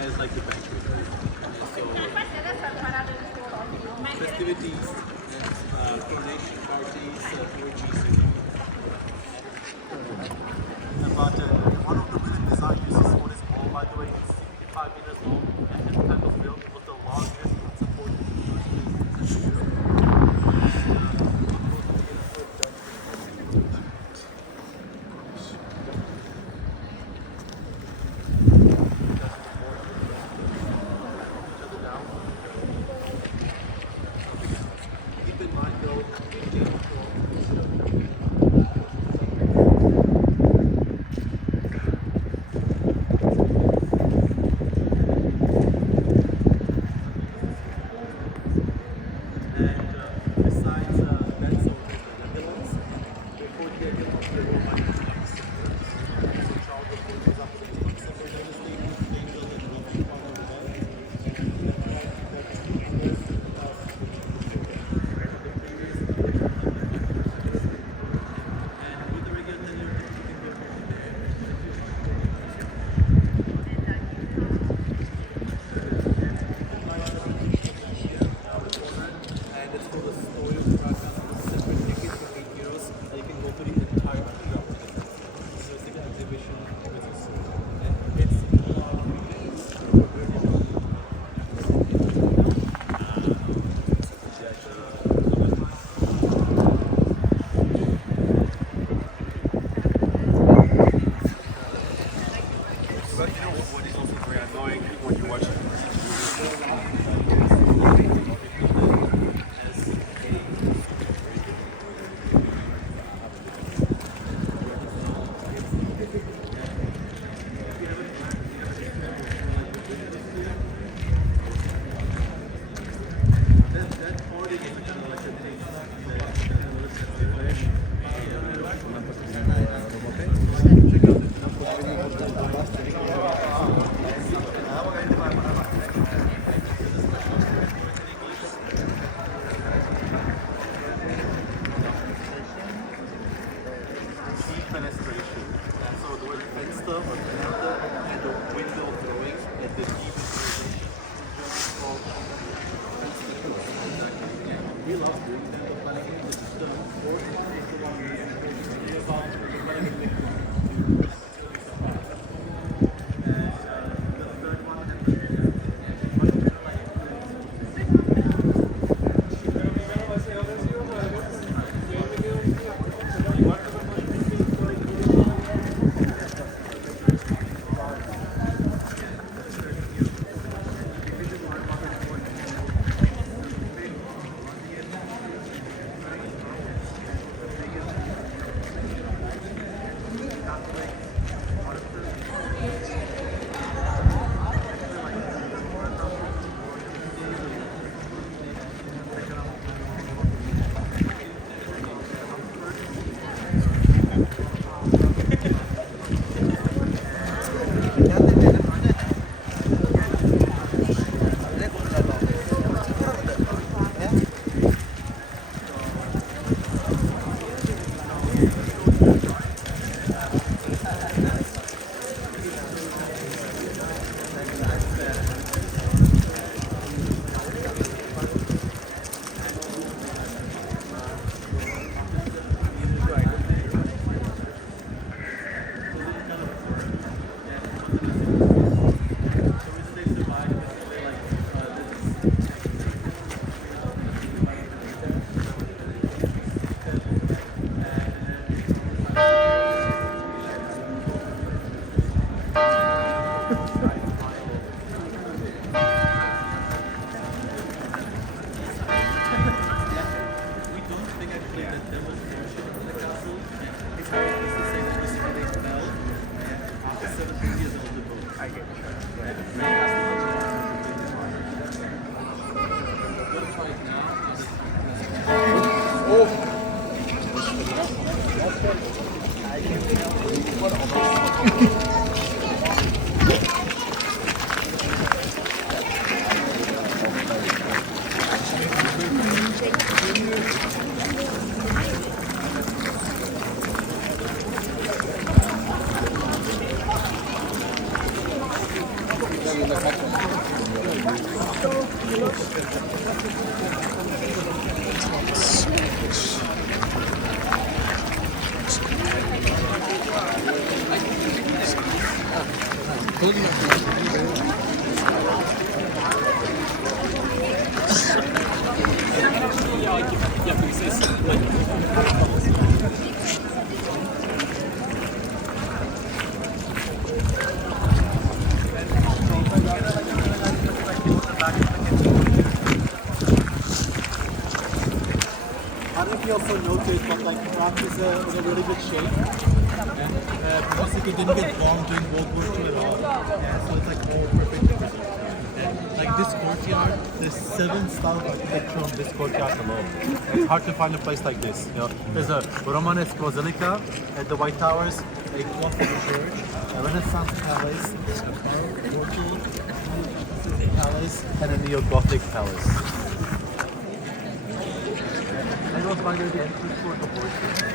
As like the banquet. So activities and coronation parties, orgies. But one of the main design uses what is all, by the way, it's 65 meters long and kind of built. It was the largest unsupported space in Europe. Keep in mind though, in general, I don't know if you also noticed, but like Prague is in a really good shape. Basically didn't get bombed during World War II at all. So it's like all perfect. Like this courtyard, there's 7 styles of architecture on this courtyard alone. It's hard to find a place like this. You know, there's a Romanesque basilica at the White Towers, a Gothic church, a Renaissance palace, a Baroque palace, and a neo-Gothic palace. And it was by the entrance for the horses.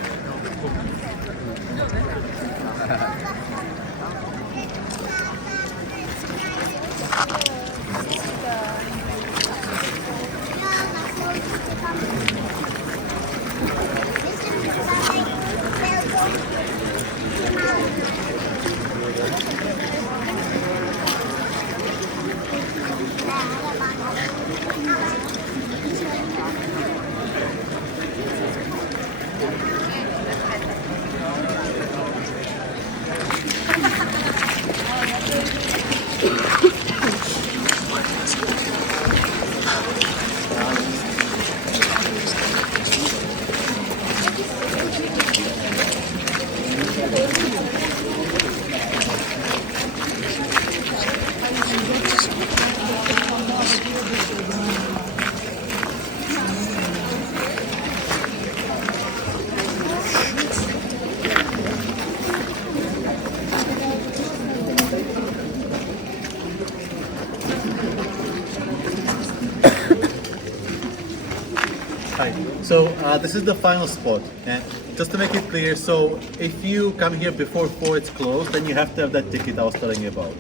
So this is the final spot, and just to make it clear, so if you come here before 4 it's closed, then you have to have that ticket I was telling you about.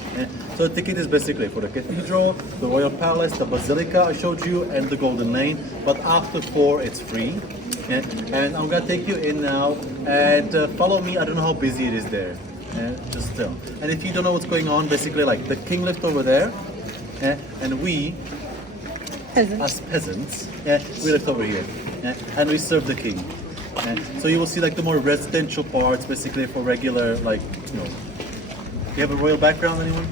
So the ticket is basically for the cathedral, the royal palace, the basilica I showed you, and the golden lane, but after 4 it's free. And I'm gonna take you in now, and follow me. I don't know how busy it is there, just still. And if you don't know what's going on, basically like the king lived over there, and we, as peasants, we lived over here. And we serve the king. So you will see like the more residential parts, basically for regular, like, you know. Do you have a royal background, anyone?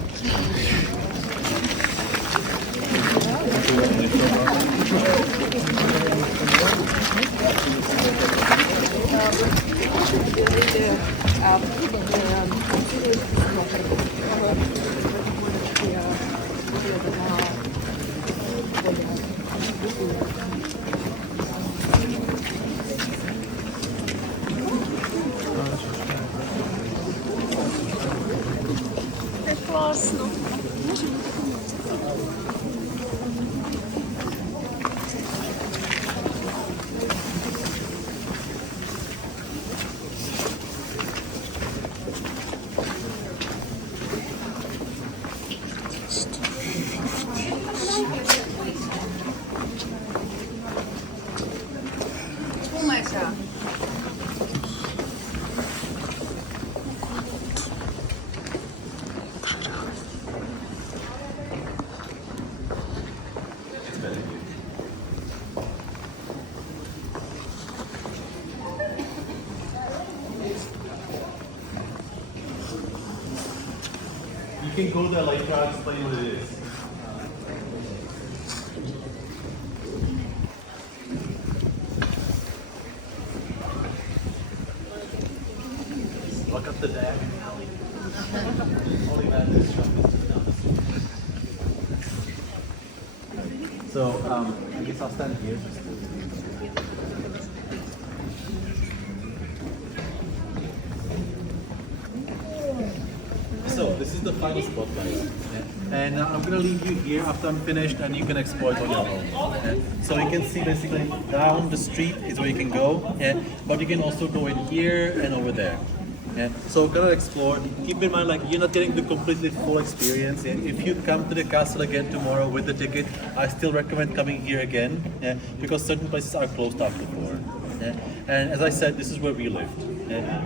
You can go there later, I'll explain what it is. Look up the deck. Only that is So, I guess I'll stand here. So this is the final spot, guys. And I'm gonna leave you here after I'm finished, and you can explore it on your own. So you can see basically down the street is where you can go, but you can also go in here and over there. So gonna explore. Keep in mind, like, you're not getting the completely full experience. If you come to the castle again tomorrow with the ticket, I still recommend coming here again, because certain places are closed after 4. And as I said, this is where we lived.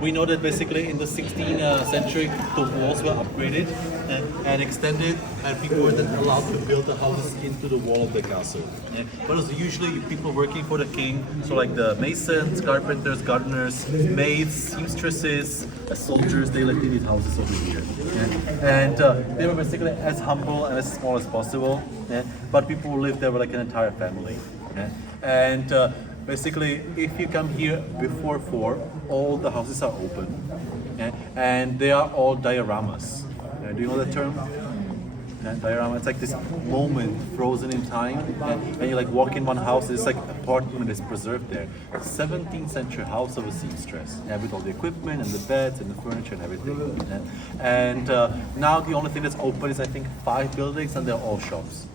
We know that basically in the 16th century the walls were upgraded and extended, and people were then allowed to build the houses into the wall of the castle. But it was usually people working for the king, so like the masons, carpenters, gardeners, maids, seamstresses, soldiers, they lived in these houses over here. And they were basically as humble and as small as possible, but people who lived there were like an entire family. And basically, if you come here before 4, all the houses are open, and they are all dioramas. Do you know that term? Diorama. It's like this moment frozen in time, and you like walk in one house. It's like apartment is preserved there. 17th century house of a seamstress, with all the equipment and the beds and the furniture and everything. And now the only thing that's open is I think 5 buildings, and they're all shops.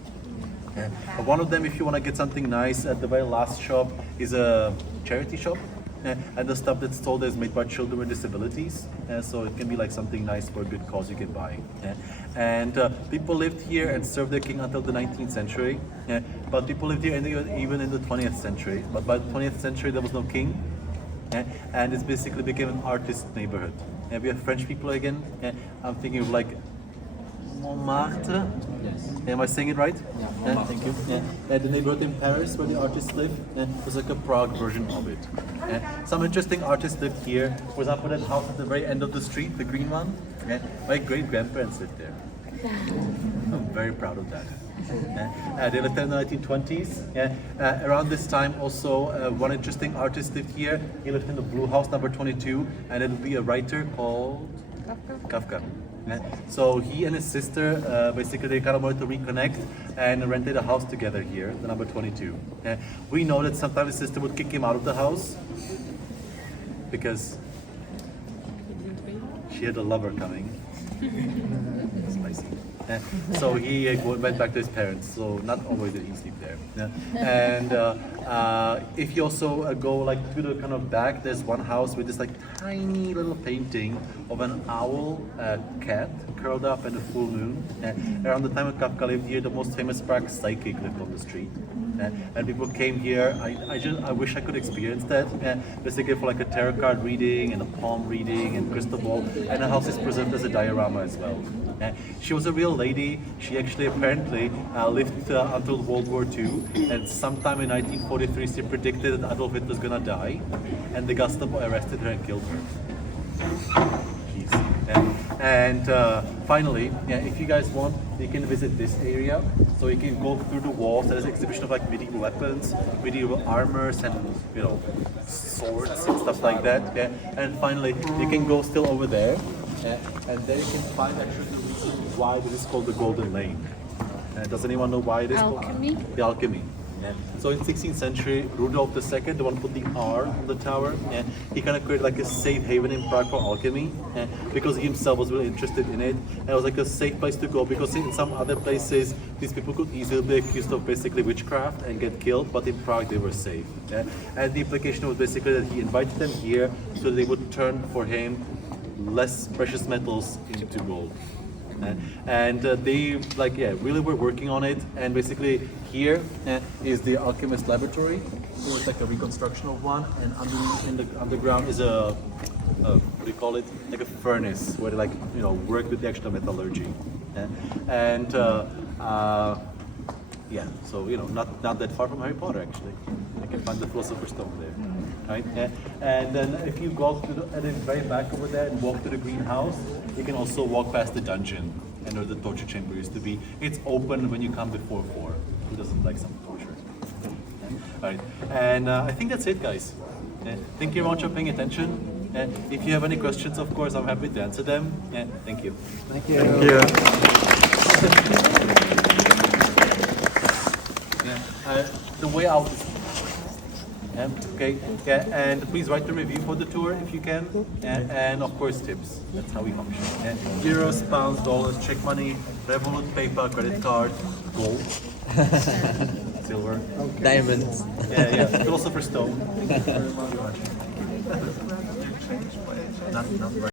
But one of them, if you want to get something nice, at the very last shop is a charity shop, and the stuff that's sold is made by children with disabilities, so it can be like something nice for a good cause you can buy. And people lived here and served their king until the 19th century, but people lived here even in the 20th century. But by the 20th century there was no king, and it basically became an artist neighborhood. We have French people again. I'm thinking of like Montmartre. Yes. Am I saying it right? Yeah. Thank you. The neighborhood in Paris where the artists live was like a Prague version of it. Some interesting artists lived here. For example, that house at the very end of the street, the green one. My great-grandparents lived there. I'm very proud of that. They lived there in the 1920s. Around this time also, one interesting artist lived here. He lived in the blue house number 22, and it would be a writer called Kafka. So he and his sister, basically they kind of wanted to reconnect and rented a house together here, the number 22. We know that sometimes his sister would kick him out of the house because she had a lover coming. Spicy. So he went back to his parents, so not always did he sleep there. And if you also go like to the kind of back, there's one house with this like tiny little painting of an owl, cat curled up in the full moon. Around the time when Kafka lived here, the most famous Prague psychic lived on the street. And people came here. I wish I could experience that. Basically for like a tarot card reading and a palm reading and crystal ball. And the house is preserved as a diorama as well. She was a real lady. She actually apparently lived until World War II, and sometime in 1943 she predicted that Adolf Hitler was gonna die, and the Gestapo arrested her and killed her. And finally, if you guys want, you can visit this area. So you can go through the walls. There's an exhibition of like medieval weapons, medieval armors, and swords and stuff like that. And finally, you can go still over there, and there you can find actually the reason why this is called the Golden Lane. Does anyone know why it is called? The alchemy. So in 16th century, Rudolf II, the one who put the R on the tower, he kind of created like a safe haven in Prague for alchemy, because he himself was really interested in it. And it was like a safe place to go, because in some other places, these people could easily be accused of basically witchcraft and get killed, but in Prague they were safe. And the implication was basically that he invited them here so that they would turn for him less precious metals into gold. And they really were working on it, and basically here is the alchemist laboratory. So it's like a reconstruction of one, and in the underground is a what do you call it, like a furnace where they work with the actual metallurgy. And so not that far from Harry Potter actually. You can find the Philosopher's Stone there. Right? And then if you go to the very back over there and walk to the greenhouse, you can also walk past the dungeon and where the torture chamber used to be. It's open when you come before 4. Who doesn't like some torture? All right. And I think that's it, guys. Thank you very much for paying attention. If you have any questions, of course, I'm happy to answer them. Thank you. Thank you. Thank you. The way out is okay, and please write a review for the tour if you can, and of course tips. That's how we function. Euros, pounds, dollars, check money, Revolut, PayPal, credit card, gold, silver, Diamonds. Philosopher's Stone. Thank you very much. Not right.